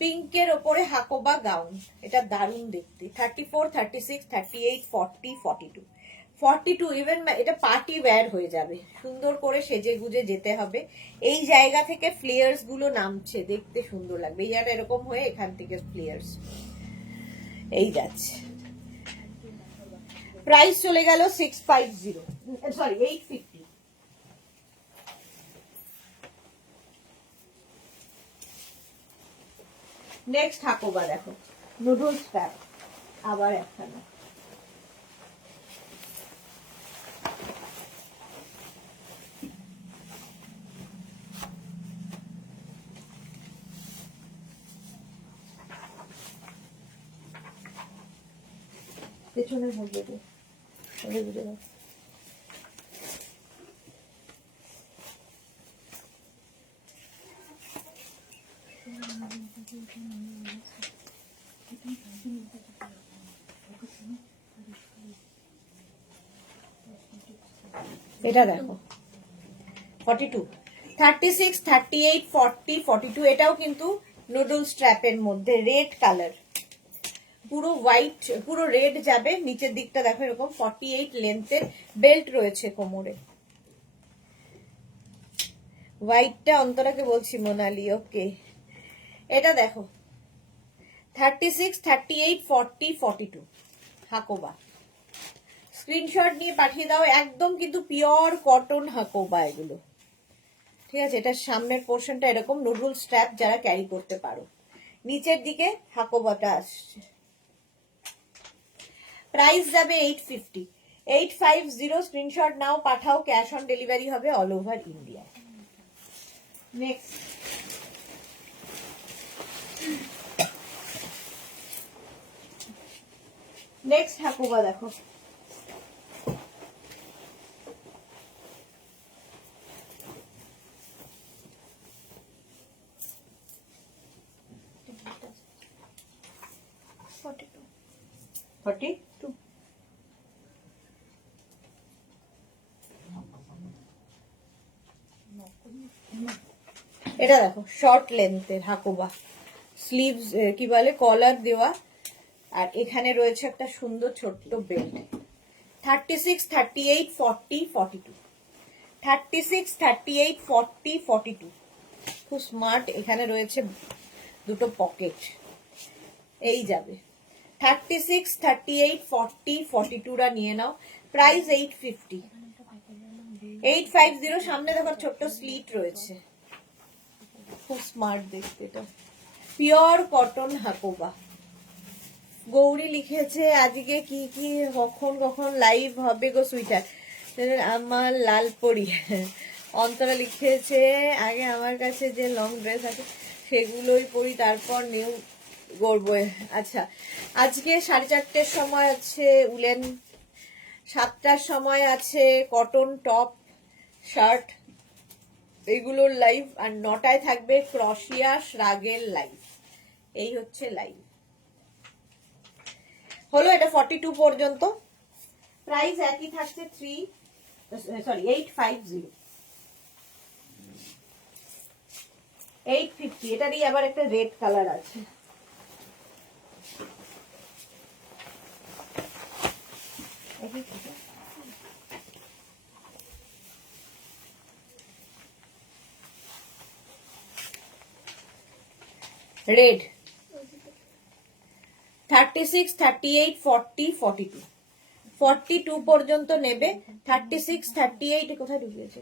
পিঙ্কের ওপরে হাকোবা গাউন, এটা দারুণ দেখতে। 34, 36, 38, 40, 42, 42 ইভেন এটা পার্টি ওয়্যার হয়ে যাবে। সুন্দর করে সেজে গুজে যেতে হবে। এই জায়গা থেকে ফ্লেয়ার্স গুলো নামছে, দেখতে সুন্দর লাগবে। এই জায়গাটা এরকম হয়ে এখান থেকে ফ্লেয়ার্স এই যাচ্ছে। প্রাইস চলে গেল 650, সরি 850। নেক্সট হাকোবা দেখো নুডল স্ট্র্যাপ, আবার একখানা। পেছনের মধ্যে বুঝে দাও। এটা দেখো 42, 36, 38, 40, 42। এটাও কিন্তু নুডল স্ট্র্যাপের মধ্যে রেড কালার, পুরো হোয়াইট পুরো রেড যাবে। নিচের দিকটা দেখো এরকম 48 লেন্থের বেল্ট রয়েছে কোমরে। হোয়াইটটা অন্তরাকে বলছি মোনালি। ওকে এটা দেখো 36, 38, 40, 42 হাকোবা। স্ক্রিনশট নিয়ে পাঠিয়ে দাও। একদম কিন্তু পিওর কটন হাকোবা এগুলো, ঠিক আছে। এটার সামনের পোর্শনটা এরকম নুডল স্ট্র্যাপ, যারা ক্যারি করতে পারো। নিচের দিকে হাকোবাটা আসছে। প্রাইস যাবে 850, 850। স্ক্রিনশট নাও, পাঠাও, ক্যাশ অন ডেলিভারি হবে all over India. Next next Hakoba দেখো, এটা দেখো শর্ট লেন্থের হাকুবা, স্লিভস কি বলে কলার দেওয়া, আর এখানে রয়েছে একটা সুন্দর ছোট্ট বেল্ট। 36, 38, 40, 42, 36, 38, 40, 42। খুব স্মার্ট। এখানে রয়েছে দুটো পকেট, এই যাবে। 36, 38, 40, 42 রা নিয়ে নাও। প্রাইস 850, 850। সামনে দেখো ছোট্ট স্লিট রয়েছে, খুব স্মার্ট দেখতে। এটা পিওর কটন হাকোবা। গৌরী লিখেছে আজকে কি কি কখন কখন লাইভ হবে গো সুইটার, আমার লাল পরি। অন্তরা লিখেছে আগে আমার কাছে যে লং ড্রেস আছে সেগুলোই পরি, তারপর নিউ গড়বো। আচ্ছা, আজকে 4:30টার সময় আছে উলেন, 7টার সময় আছে কটন টপ শার্ট, এগুলোর লাইভ, আর 9টায় থাকবে ক্রশিয়া শ্রাগের লাইভ। এই হচ্ছে লাইভ। হলো এটা 42 পর্যন্ত। প্রাইস একই থাকছে 850, 850। এটারই আবার একটা রেড কালার আছে। রেড 36, 38, 40, 42, 42 পর্যন্ত নেবে। 36, 38 কোথায় ঢুকিয়েছে?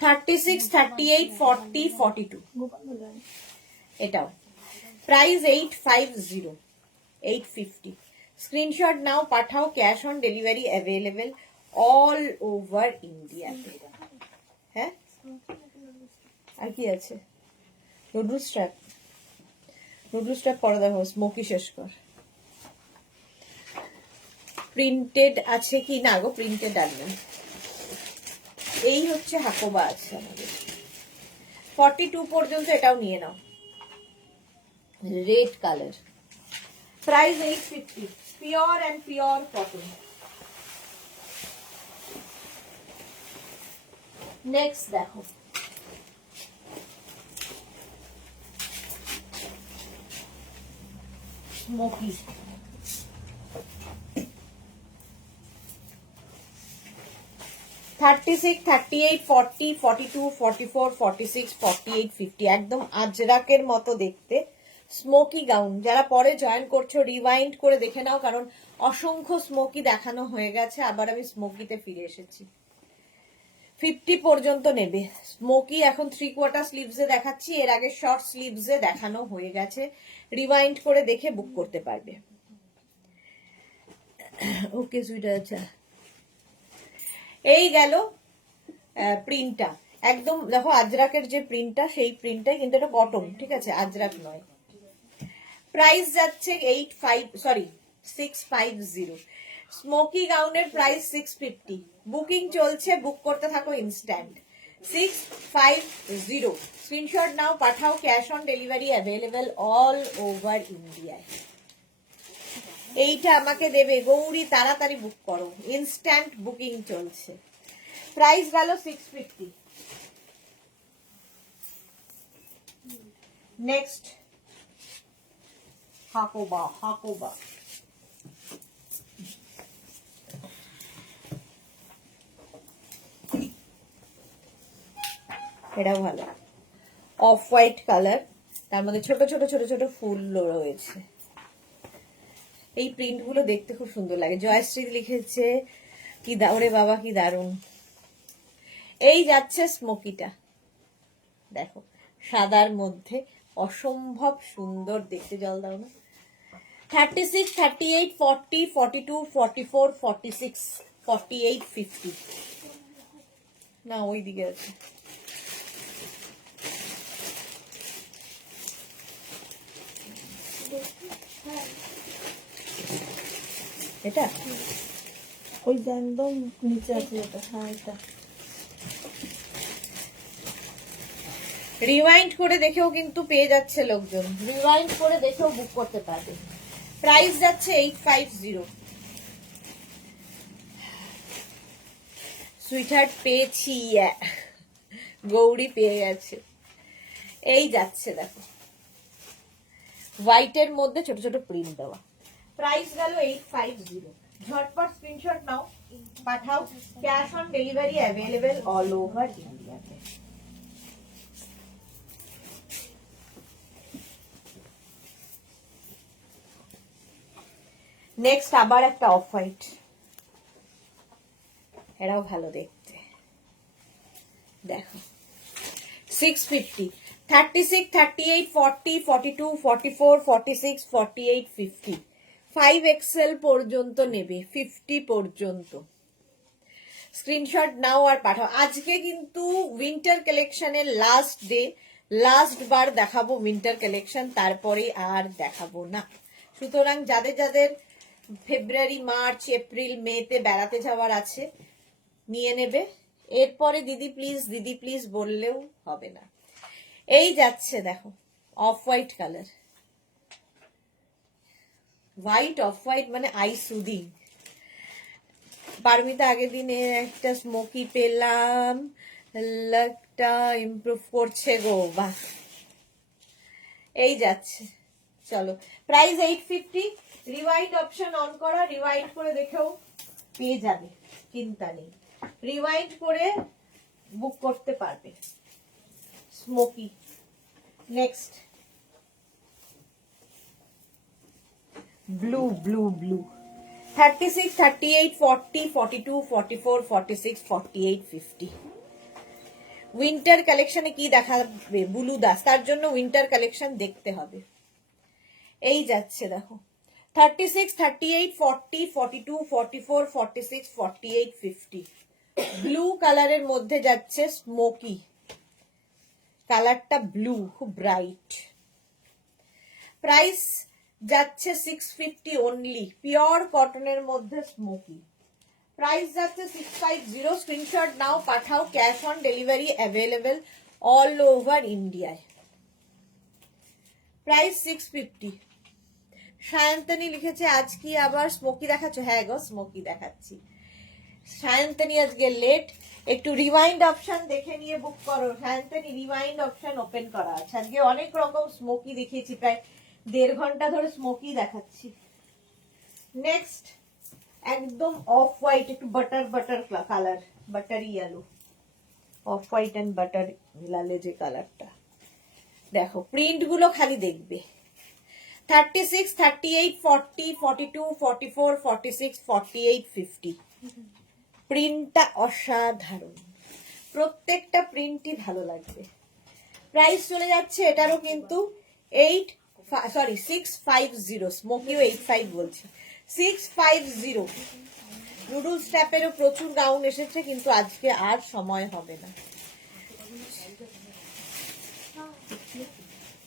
36, 38, 40, 42 এটাও। প্রাইস 850, 850। স্ক্রিনশট নাও, পাঠাও, cash on delivery available all over India. হ্যাঁ, আর কি আছে? নুডল স্ট্র্যাপ, নুডল স্ট্র্যাপ পরে দেখো, স্মোকি শেষ কর। প্রিন্টেড আছে কি না গো? প্রিন্টেড আনবেন। এই হচ্ছে হাকোবা আছে আমাদের 42 পর্যন্ত। এটাও নিয়ে নাও, red colour. Price 850, pure and pure cotton. Next দেখো, স্মোকি। 36, 38, 40, 42, 44, 46, 48, 50। একদম আজরাকের মতো দেখতে স্মোকি গাউন। যারা পরে জয়েন করছো রিওয়াইন্ড করে দেখে নাও, কারণ অসংখ্য স্মোকি দেখানো হয়ে গেছে, আবার আমি স্মোকিতে ফিরে এসেছি। 50 পর্যন্ত নেবে স্মোকি। এখন 3/4 স্লিভসে দেখাচ্ছি, এর আগে শর্ট স্লিভসে দেখানো হয়ে গেছে। রিওয়াইন্ড করে দেখে বুক করতে পারবে। ওকে সুইটার। আচ্ছা, এই গেল প্রিন্টটা। একদম দেখো আজরাকের যে প্রিন্টটা, সেই প্রিন্টটাই, কিন্তু এটা কটন, ঠিক আছে, আজরাক নয়। প্রাইস যাচ্ছে 650। Smoky গাউনের price 650। বুকিং চলছে, বুক করতে থাকো ইনস্ট্যান্ট। 650। স্ক্রিনশট নাও, পাঠাও, cash on delivery available all over ইন্ডিয়ায়। এইটা আমাকে দেবে গৌরী, তাড়াতাড়ি বুক করো, ইনস্ট্যান্ট বুকিং চলছে। প্রাইস গেল 650। নেক্সট হাকোবা, হাকোবা। এটাও ভালো, অফ হোয়াইট কালার, তার মধ্যে ছোট ছোট ছোট ছোট ফুল রয়েছে। এই প্রিন্ট গুলো দেখতে খুব সুন্দর লাগে। জয়শ্রী লিখেছে কি ওরে বাবা কি দারুণ। এই যাচ্ছে স্মোকিটা, দেখো সাদার মধ্যে অসম্ভব সুন্দর দেখতে। জল দাও না। 36, 38, 40, 42, 44, 46, 48, 50 না ওই দিকে আছে। এটা ওই যে একদম নিচে আছে এটা। হ্যাঁ এটা রিওয়াইন্ড করে দেখেও কিন্তু পেয়ে যাচ্ছে লোকজন, রিওয়াইন্ড করে দেখেও বুক করতে পারবে। প্রাইস যাচ্ছে 850। সুইটহার্ট পেয়েছি, গৌরী পেয়ে গেছে। এই যাচ্ছে দেখো হোয়াইটের মধ্যে ছোট ছোট প্রিন্ট দেওয়া। প্রাইস গেল 850। ঝটপট স্ক্রিনশট নাও, পাঠাও। Cash on delivery available all over ইন্ডিয়াতে। নেক্সট আবার একটা অফ হোয়াইট, এটাও ভালো দেখতে। দেখো 650, 36, 38, 40, 42, 44, 46, 48, 50, 5XL পর্যন্ত নেবে, 50 পর্যন্ত। স্ক্রিনশট নাও আর পাঠাও। আজকে কিন্তু উইন্টার কালেকশনের লাস্ট ডে, লাস্ট বার দেখাবো উইন্টার কালেকশন, তারপরে আর দেখাবো না। সুতরাং যাদের যাদের ফেব্রুয়ারি, মার্চ, এপ্রিল, মেতে বেড়াতে যাওয়ার আছে নিয়ে নেবে। এরপরে দিদি প্লিজ বললেও হবে না। এই যাচ্ছে দেখো off white colour, white off white মানে আই সুদিং। পারমিতা আগের দিনে একটা স্মোকি পেলাম, লুকটা ইমপ্রুভ করছে গো, বাহ। এই যাচ্ছে, চলো প্রাইস 850। রিওয়াইন্ড অপশন অন করা, রিওয়াইন্ড করে দেখেও পেয়ে যাবে, চিন্তা নেই। রিওয়াইন্ড করে বুক করতে পারবে smoky. Next blue, blue blue 36, 38, 40, 42, 44, 46, 48, 50। Winter কালেকশনে কি দেখাবে বুলু দাস, তার জন্য উইন্টার কালেকশন দেখতে হবে। এই যাচ্ছে দেখো 36, 38, 40, 42, 44, 46, 48, 50। ব্লু কালারের মধ্যে যাচ্ছে স্মোকি, কালারটা ব্লু, খুব ব্রাইট। প্রাইস যাচ্ছে 650 অনলি, পিওর কটনের মধ্যে স্মোকি। প্রাইস যাচ্ছে 650। স্ক্রিনশট নাও, পাঠাও। Cash on delivery available all over ইন্ডিয়ায়। প্রাইস 650। সায়ন্তনী লিখেছে আজ কি আবার স্মোকি দেখাচ্ছ? হ্যাঁ গো স্মোকি দেখাচ্ছি। সায়ন্তনী আজকে লেট, একটু রিওয়াইন্ড অপশন দেখে নিয়ে বুক করো। সায়ন্তনী রিওয়াইন্ড অপশন ওপেন করা আছে। আজকে অনেক রকম স্মোকি দেখিয়েছি, প্রায় 1.5 ঘন্টা ধরে স্মোকি দেখাচ্ছি। নেক্সট একদম অফ হোয়াইট, একটু butter butter colour, buttery yellow, off white and butter মিলালে যে কালারটা, দেখো প্রিন্ট গুলো খালি দেখবে। 36, 38, 40, 42, 44, 46, 48, 50। প্রিন্টটা অসাধারণ, প্রত্যেকটা প্রিন্টই ভালো লাগবে। প্রাইস চলে যাচ্ছে এটারও কিন্তু 650। স্মোকিও 85 বলছে, 650। নুডলস ট্যাপেরও প্রচুর গাউন এসেছে, কিন্তু আজকে আর সময় হবে না।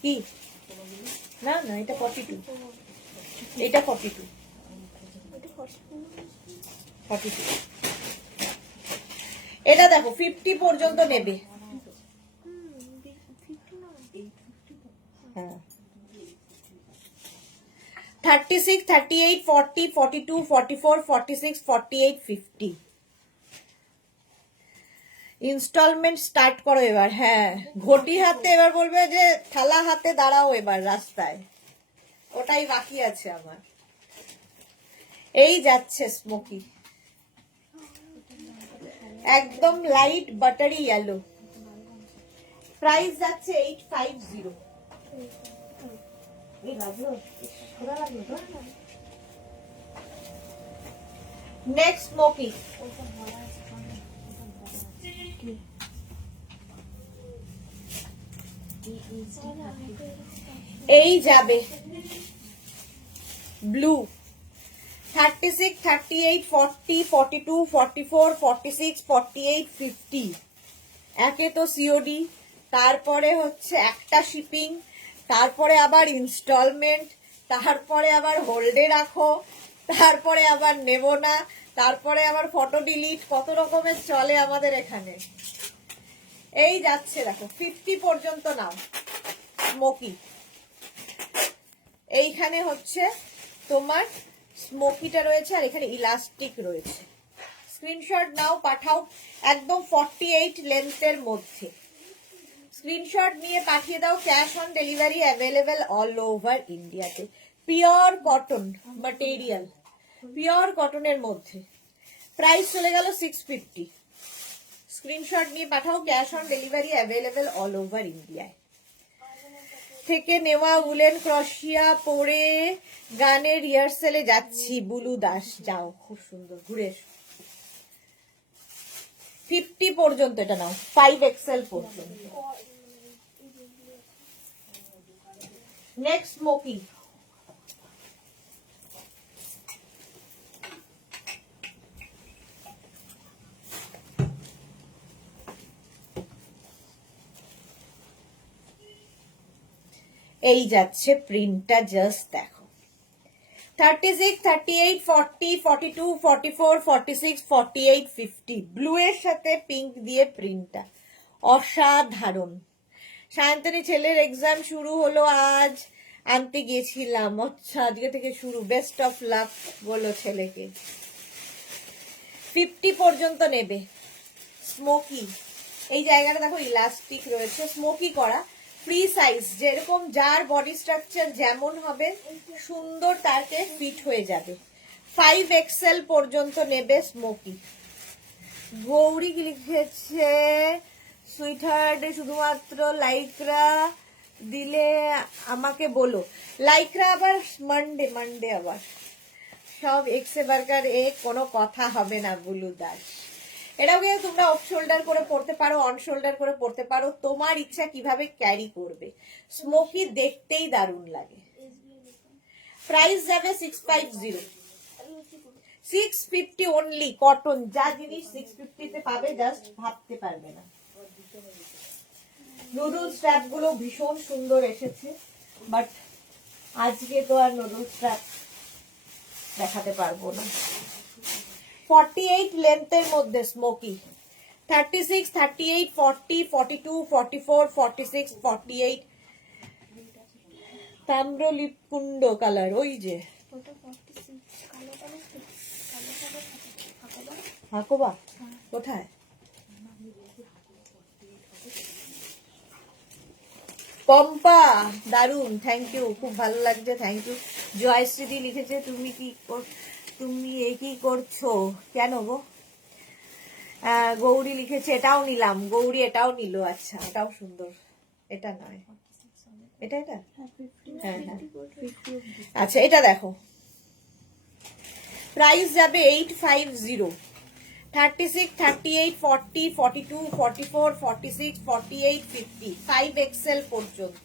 কি না না, এটা 42, এটা 42, 42। এটা দেখো 50 পর্যন্ত নেবে। হ্যাঁ 36, 38, 40, 42, 44, 46, 48, 50। ইনস্টলমেন্ট স্টার্ট করো এবার। হ্যাঁ ঘটি হাতে এবার বলবে যে থালা হাতে দাঁড়াও এবার রাস্তায়, ওটাই বাকি আছে আমার। এই যাচ্ছে স্মোকি, একদম লাইট বাটারি ইয়েলো। প্রাইস যাচ্ছে 850। এই লাগলো, খোলা লাগলো তো। নেক্সট স্মোকি, এই যাবে ব্লু 36, 38, 40, 42, 44, 46, 48, 50। একে তো সিওডি, তারপরে হচ্ছে একটা শিপিং, তারপরে আবার ইনস্টলমেন্ট, তারপরে আবার হোল্ডে রাখো, তারপরে আবার নেব না, তারপরে আবার ফটো ডিলিট, কত রকমের চলে আমাদের এখানে। এই যাচ্ছে দেখো 50 পর্যন্ত নাও স্মোকি। এইখানে হচ্ছে তোমার স্মোকিটা রয়েছে আর এখানে ইলাস্টিক রয়েছে। স্ক্রিনশট নাও, পাঠাও একদম 48 লেন্থের মধ্যে। স্ক্রিনশট নিয়ে পাঠিয়ে দাও। Cash on delivery available all over ইন্ডিয়াতে। পিওর কটন ম্যাটেরিয়াল, পিওর কটনের মধ্যে। প্রাইস চলে গেল 650। স্ক্রিনশট নিয়ে পাঠাও। Cash on delivery available all over ইন্ডিয়ায়। থেকে নেওয়া উলেন ক্রশিয়া পরে গানের রিহার্সেলে যাচ্ছি। বুলু দাস, যাও, খুব সুন্দর, ঘুরে এসো। 50 পর্যন্ত এটা নাও, 5XL পর্যন্ত। নেক্সট স্মোকি, এই যাচ্ছে প্রিন্টটা, জাস্ট দেখো। 36, 38, 40, 42, 44, 46, 48, 50। ব্লু এর সাথে পিঙ্ক দিয়ে প্রিন্টটা অসাধারণ। সায়ন্তনী ছেলের এক্সাম শুরু হলো আজ, আনতে গেছিলাম। আচ্ছা, আজকে থেকে শুরু। বেস্ট অফ লাক বলো ছেলেকে। 50 পর্যন্ত নেবে স্মোকি। এই জায়গাটা দেখো ইলাস্টিক রয়েছে, স্মোকি করা, ফ্রি সাইজ। যেরকম যার বডি স্ট্রাকচার যেমন হবে সুন্দর তাকে ফিট হয়ে যাবে। 5XL পর্যন্ত নেবে স্মোকি। গৌরী কি লিখেছে, সুইটহার্ট শুধুমাত্র লাইকরা দিলে আমাকে বলো। লাইকরা আবার মানডে আবার সব এক্সে বার্গার, কোনো কথা হবে না বুলু দাস। এটাও কিন্তু তোমরা অফ শোল্ডার করে পড়তে পারো, অন শোল্ডার করে পড়তে পারো, তোমার ইচ্ছা কিভাবে ক্যারি করবে। স্মোকি দেখতেই দারুণ লাগে। প্রাইস যাবে 650। 650 অনলি কটন। যা জিনিস 650 তে পাবে জাস্ট ভাবতে পারবে না। নুডল স্ট্র্যাপ গুলো ভীষণ সুন্দর এসেছে, বাট আজকে তো আর নুডল স্ট্র্যাপ দেখাতে পারবো না। 48 লেন্থের মধ্যে স্মোকি। 36, 38, 40, 42, 44, 46, 48। তাম্রলিপুণ্ড কালার, ওই যে হাকোবা কোথায়? পম্পা, দারুন, থ্যাংক ইউ, খুব ভালো লাগছে, থ্যাংক ইউ। জয়শ্রী লিখেছে তুমি কি করছো কেন গো? গৌরী লিখেছে এটাও নিলাম। গৌরী এটাও নিল, আচ্ছা এটাও সুন্দর। এটা নয়, এটা হ্যাঁ হ্যাঁ, আচ্ছা এটা দেখো। প্রাইস যাবে 850। 36, 38, 40, 42, 44, 46, 48, 50। 5XL পর্যন্ত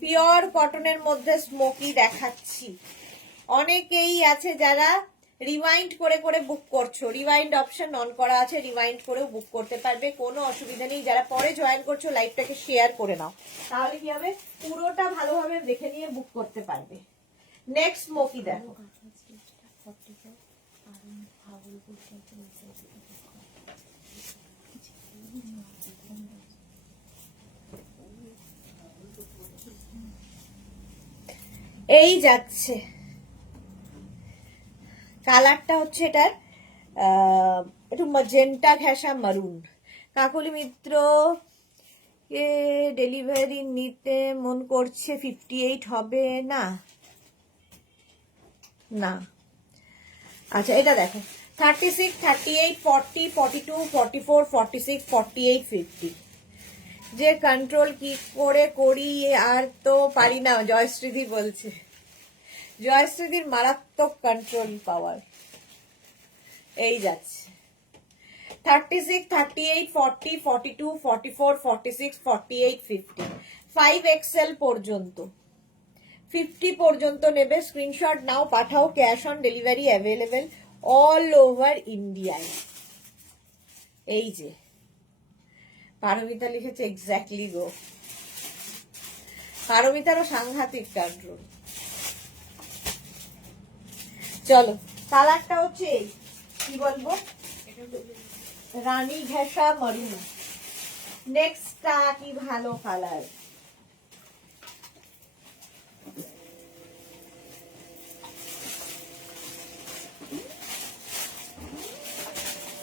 পিওর কটনের মধ্যে স্মোকি দেখাচ্ছি। অনেকেই আছে যারা রিমাইন্ড করে করে বুক করছো, রিমাইন্ড অপশন অন করা আছে, রিমাইন্ড করেও বুক করতে পারবে, কোনো অসুবিধা নেই। যারা পরে জয়েন করছো লাইভটাকে শেয়ার করে নাও, তাহলে কি হবে, পুরোটা ভালোভাবে দেখে নিয়ে বুক করতে পারবে। নেক্সট স্মোকি দেখো। এই যাচ্ছে কালারটা হচ্ছে এটার একটু ম্যাজেন্টা ঘেঁষা মারুন। কাকলি মিত্র কে ডেলিভারি নিতে মন করছে, 58 হবে না? না, আচ্ছা এটা দেখো। 36, 38, 40, 42, 44, 46, 48, 50। যে কন্ট্রোল কি করে করি আর তো পারি না। জয়শ্রীদি বলছে, জয়শ্রীদির মারাত্মক কন্ট্রোল পাওয়ার। এই যাচ্ছে 36, 38, 40, 42, 44, 46, 48, 50, 5XL পর্যন্ত, 50 পর্যন্ত নেবে। স্ক্রিনশট নাও, পাঠাও। Cash on delivery available all over ইন্ডিয়ায়। এই যে পারমিতা লিখেছে এক্স্যাক্টলি গো। পারমিতারও সাংঘাতিক কন্ট্রোল। চলো, কালারটা হচ্ছে এই, কি বলবো, রানী ঘেঁষা মরিন। নেক্সটটা কি ভালো কালার,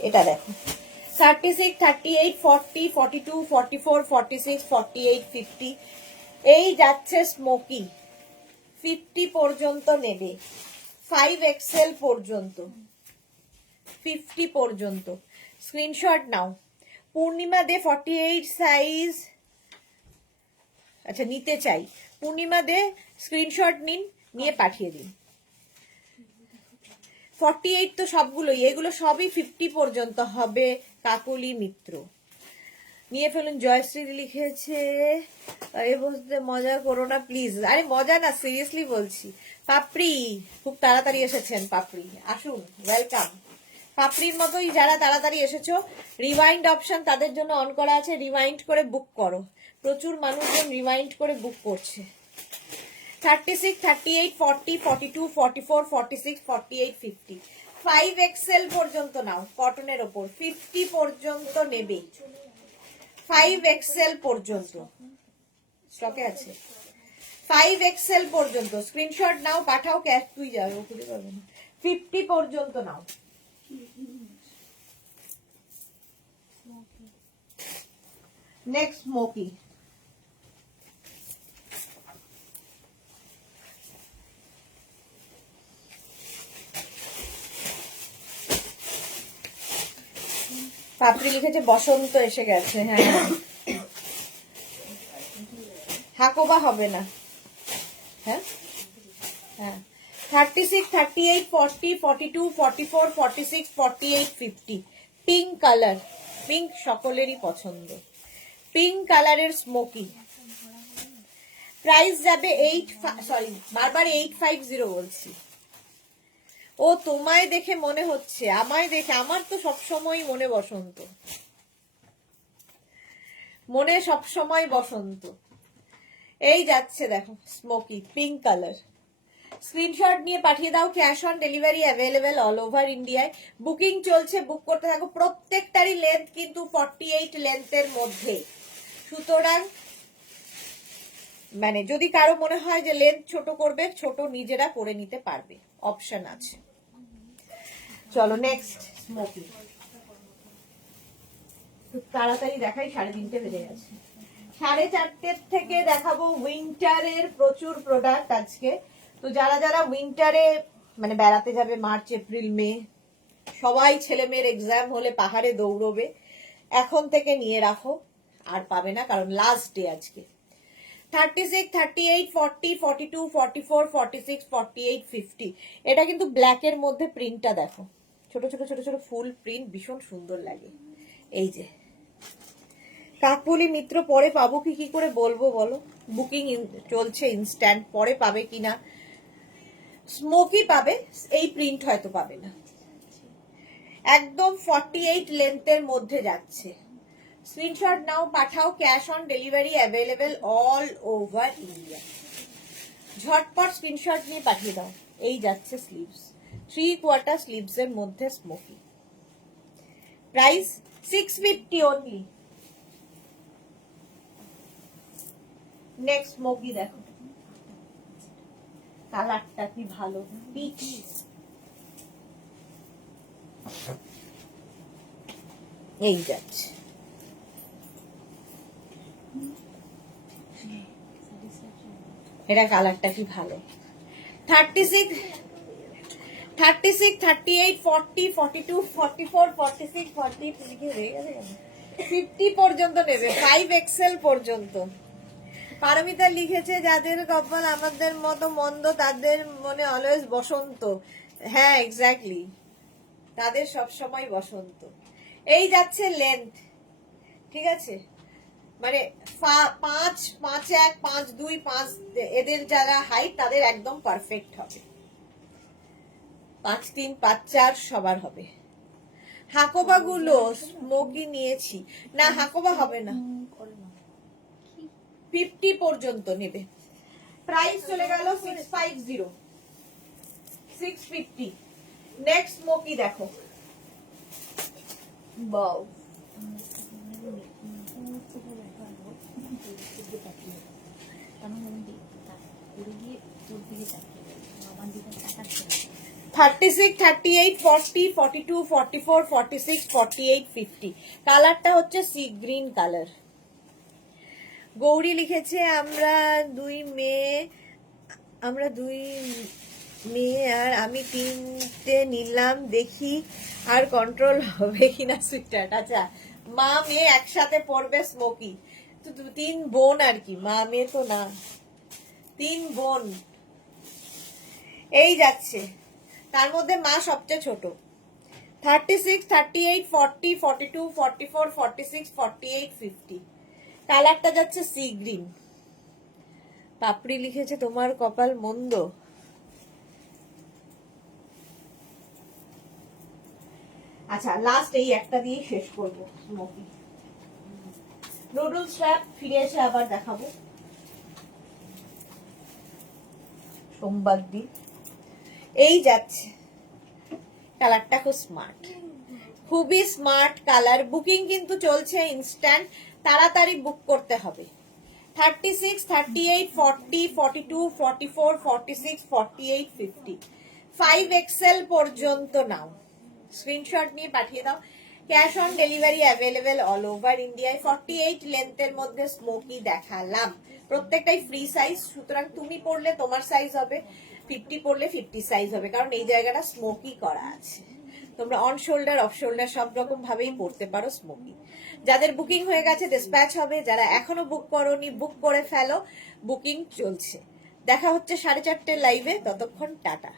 এটা দেখো 36, 38, 40, 42, 44, 46, 48, 50। এই যাচ্ছে স্মোকি, 50 পর্যন্ত নেবে, 5XL পর্যন্ত, 50 পর্যন্ত। স্ক্রিনশট নাও। পূর্ণিমা দে 48 সাইজ, আচ্ছা নিতে চাই। পূর্ণিমা দে স্ক্রিনশট নিন, নিয়ে পাঠিয়ে দিন। 48 তো সবগুলোই, এগুলো সবই 50 পর্যন্ত হবে। কাকলি মিত্র নিয়ে ফেলুন। জয়শ্রী লিখেছে আরে বসতে মজা করো না প্লিজ। আরে মজা না, সিরিয়াসলি বলছি। পাপড়ি খুব তাড়াতাড়ি এসেছেন, পাপড়ি আসুন, ওয়েলকাম। পাপড়ির মতোই যারা তাড়াতাড়ি এসেছো, রিমাইন্ড অপশন তাদের জন্য অন করা আছে, রিমাইন্ড করে বুক করো। প্রচুর মানুষজন রিমাইন্ড করে বুক করছে। 36, 38, 40, 42, 44, 46, 48, 50, 5XL পর্যন্ত নাও। কটনের ওপর 50 পর্যন্ত নেবে, 5XL পর্যন্ত স্টকে আছে। 5XL পর্যন্ত স্ক্রিনশট নাও, পাঠাও। ক্যাশ তুই যাবে, ও খুঁজে পাবে না। 50 পর্যন্ত নাও। নেক্সট স্মোকি, পাপড়ি লিখেছে বসন্ত এসে গেছে। হ্যাঁ, হাকোবা হবে না। হ্যাঁ হ্যাঁ 36, 38, 40, 42, 44, 46, 48, 50, পিঙ্ক কালার। পিঙ্ক সকলেরই পছন্দ। পিঙ্ক কালারের স্মোকি। প্রাইস যাবে 8, সরি বারবার 850 বলছি। ও তোমায় দেখে মনে হচ্ছে, আমায় দেখে, আমার তো সবসময় মনে বসন্ত, মনে সবসময় বসন্ত। এই যাচ্ছে দেখো স্মোকি পিঙ্ক কালার। স্ক্রিনশট নিয়ে পাঠিয়ে দাও। Cash on delivery available all over ইন্ডিয়ায়। বুকিং চলছে, বুক করতে থাকো। প্রত্যেকটারই লেন্থ কিন্তু 48 লেন্থের মধ্যে, সুতরাং মানে যদি কারো মনে হয় যে লেন্থ ছোট করবে, ছোট নিজেরা করে নিতে পারবে, অপশন আছে। চলো নেক্সট স্মোকি, তাড়াতাড়ি দেখাই, 3:30 বেজে গেছে। 4:30 থেকে দেখাবো উইন্টারের প্রচুর প্রোডাক্ট আজকে। তো যারা যারা উইন্টারে মানে বেড়াতে যাবে, মার্চ এপ্রিল মে, সবাই ছেলে মেয়ের এক্সাম হলে পাহাড়ে দৌড়বে, এখন থেকে নিয়ে রাখো, আর পাবে না, কারণ লাস্ট ডে আজকে। 36, 38, 40, 42, 44, 46, 48, 50। এটা কিন্তু ব্ল্যাকের মধ্যে প্রিন্টটা দেখো, ছোট ছোট ছোট ছোট ফুল প্রিন্ট, ভীষণ সুন্দর লাগে। এই যে কাকলি মিত্র, পরে পাবো কি করে বলবো বলো? বুকিং চলছে ইনস্ট্যান্ট, পরে পাবে কিনা। স্মোকি পাবে, এই প্রিন্ট হয়তো পাবে না। একদম 48 লেন্থের মধ্যে যাচ্ছে। স্ক্রিনশট নাও, পাঠাও। Cash on delivery available all over India. ঝটপট স্ক্রিনশট নিয়ে পাঠিয়ে দাও। এই যাচ্ছে স্লিভস, 3/4 স্লিভস এর মধ্যে smoky. Price 650 only. Next smocky দেখো, কালারটা কি ভালো, পিচ। এই যাচ্ছে, এটা কালারটা কি ভালো। 36, 38, 40, 42, 44, 46, 40 হয়ে গেছে। 50 পর্যন্ত নেবে, 5XL পর্যন্ত। পারমিতা লিখেছে যাদের কপাল আমাদের মতো মন্দ তাদের মনে অলওয়েজ বসন্ত। হ্যাঁ এক্স্যাক্টলি, তাদের সব সময় বসন্ত। এই যাচ্ছে লেন্থ, ঠিক আছে, মানে 5'1", 5'2", 5 এদের যারা হাইট তাদের একদম পারফেক্ট হবে। 5'3", 5'4" সবার হবে। হাকোবা গুলো স্মোকি নিয়েছি না, হাকোবা হবে না, 50 পর্যন্ত নেবে। প্রাইস চলে গেল 650, 650। নেক্সট স্মোকি দেখো, বাও, $36, $38, $40, $42, $44, $46, $48, $50। কালারটা হচ্ছে সি গ্রিন কালার। গৌরী লিখেছে আমরা দুই মেয়ে আর আমি 3টে নিলাম, দেখি আর কন্ট্রোল হবে কিনা সুইটার। আচ্ছা, মা মেয়ে একসাথে পড়বে স্মোকি, তো 3 বোন আর কি, মা মেয়ে তো না, 3 বোন। এই যাচ্ছে, তার মধ্যে মা সবচেয়ে ছোট। 36, 38, 40, 42, 44, 46, 48, 50। কালারটা যাচ্ছে সি গ্রিন। পাপড়ি লিখেছে তোমার কপাল মন্দ। আচ্ছা, লাস্ট এই একটা দিয়ে শেষ করবো স্মোকি। নুডলস স্ট্র্যাপ ফিরে এসে আবার দেখাবো সোমবার দিন। এই যাচ্ছে, কালারটা খুব স্মার্ট, খুবই স্মার্ট কালার। বুকিং কিন্তু চলছে ইনস্ট্যান্ট, তাড়াতাড়ি বুক করতে হবে। 36, 38, 40, 42, 44, 46, 48, 50, 5XL পর্যন্ত নাও, স্ক্রিনশট নিয়ে পাঠিয়ে দাও। Cash on delivery available all over ইন্ডিয়ায়। 48 লেন্থের মধ্যে স্মোকি দেখালাম, প্রত্যেকটাই ফ্রি সাইজ, সুতরাং তুমি পড়লে তোমার সাইজ হবে, 50 পড়লে 50 সাইজ হবে, কারণ এই জায়গাটা স্মোকি করা আছে। তোমরা অন শোল্ডার, অফ শোল্ডার সব রকম ভাবেই পড়তে পারো স্মোকি। যাদের বুকিং হয়ে গেছে ডিসপ্যাচ হবে, যারা এখনো বুক করোনি বুক করে ফেলো, বুকিং চলছে। দেখা হচ্ছে 4:30 লাইভে, ততক্ষণ টাটা।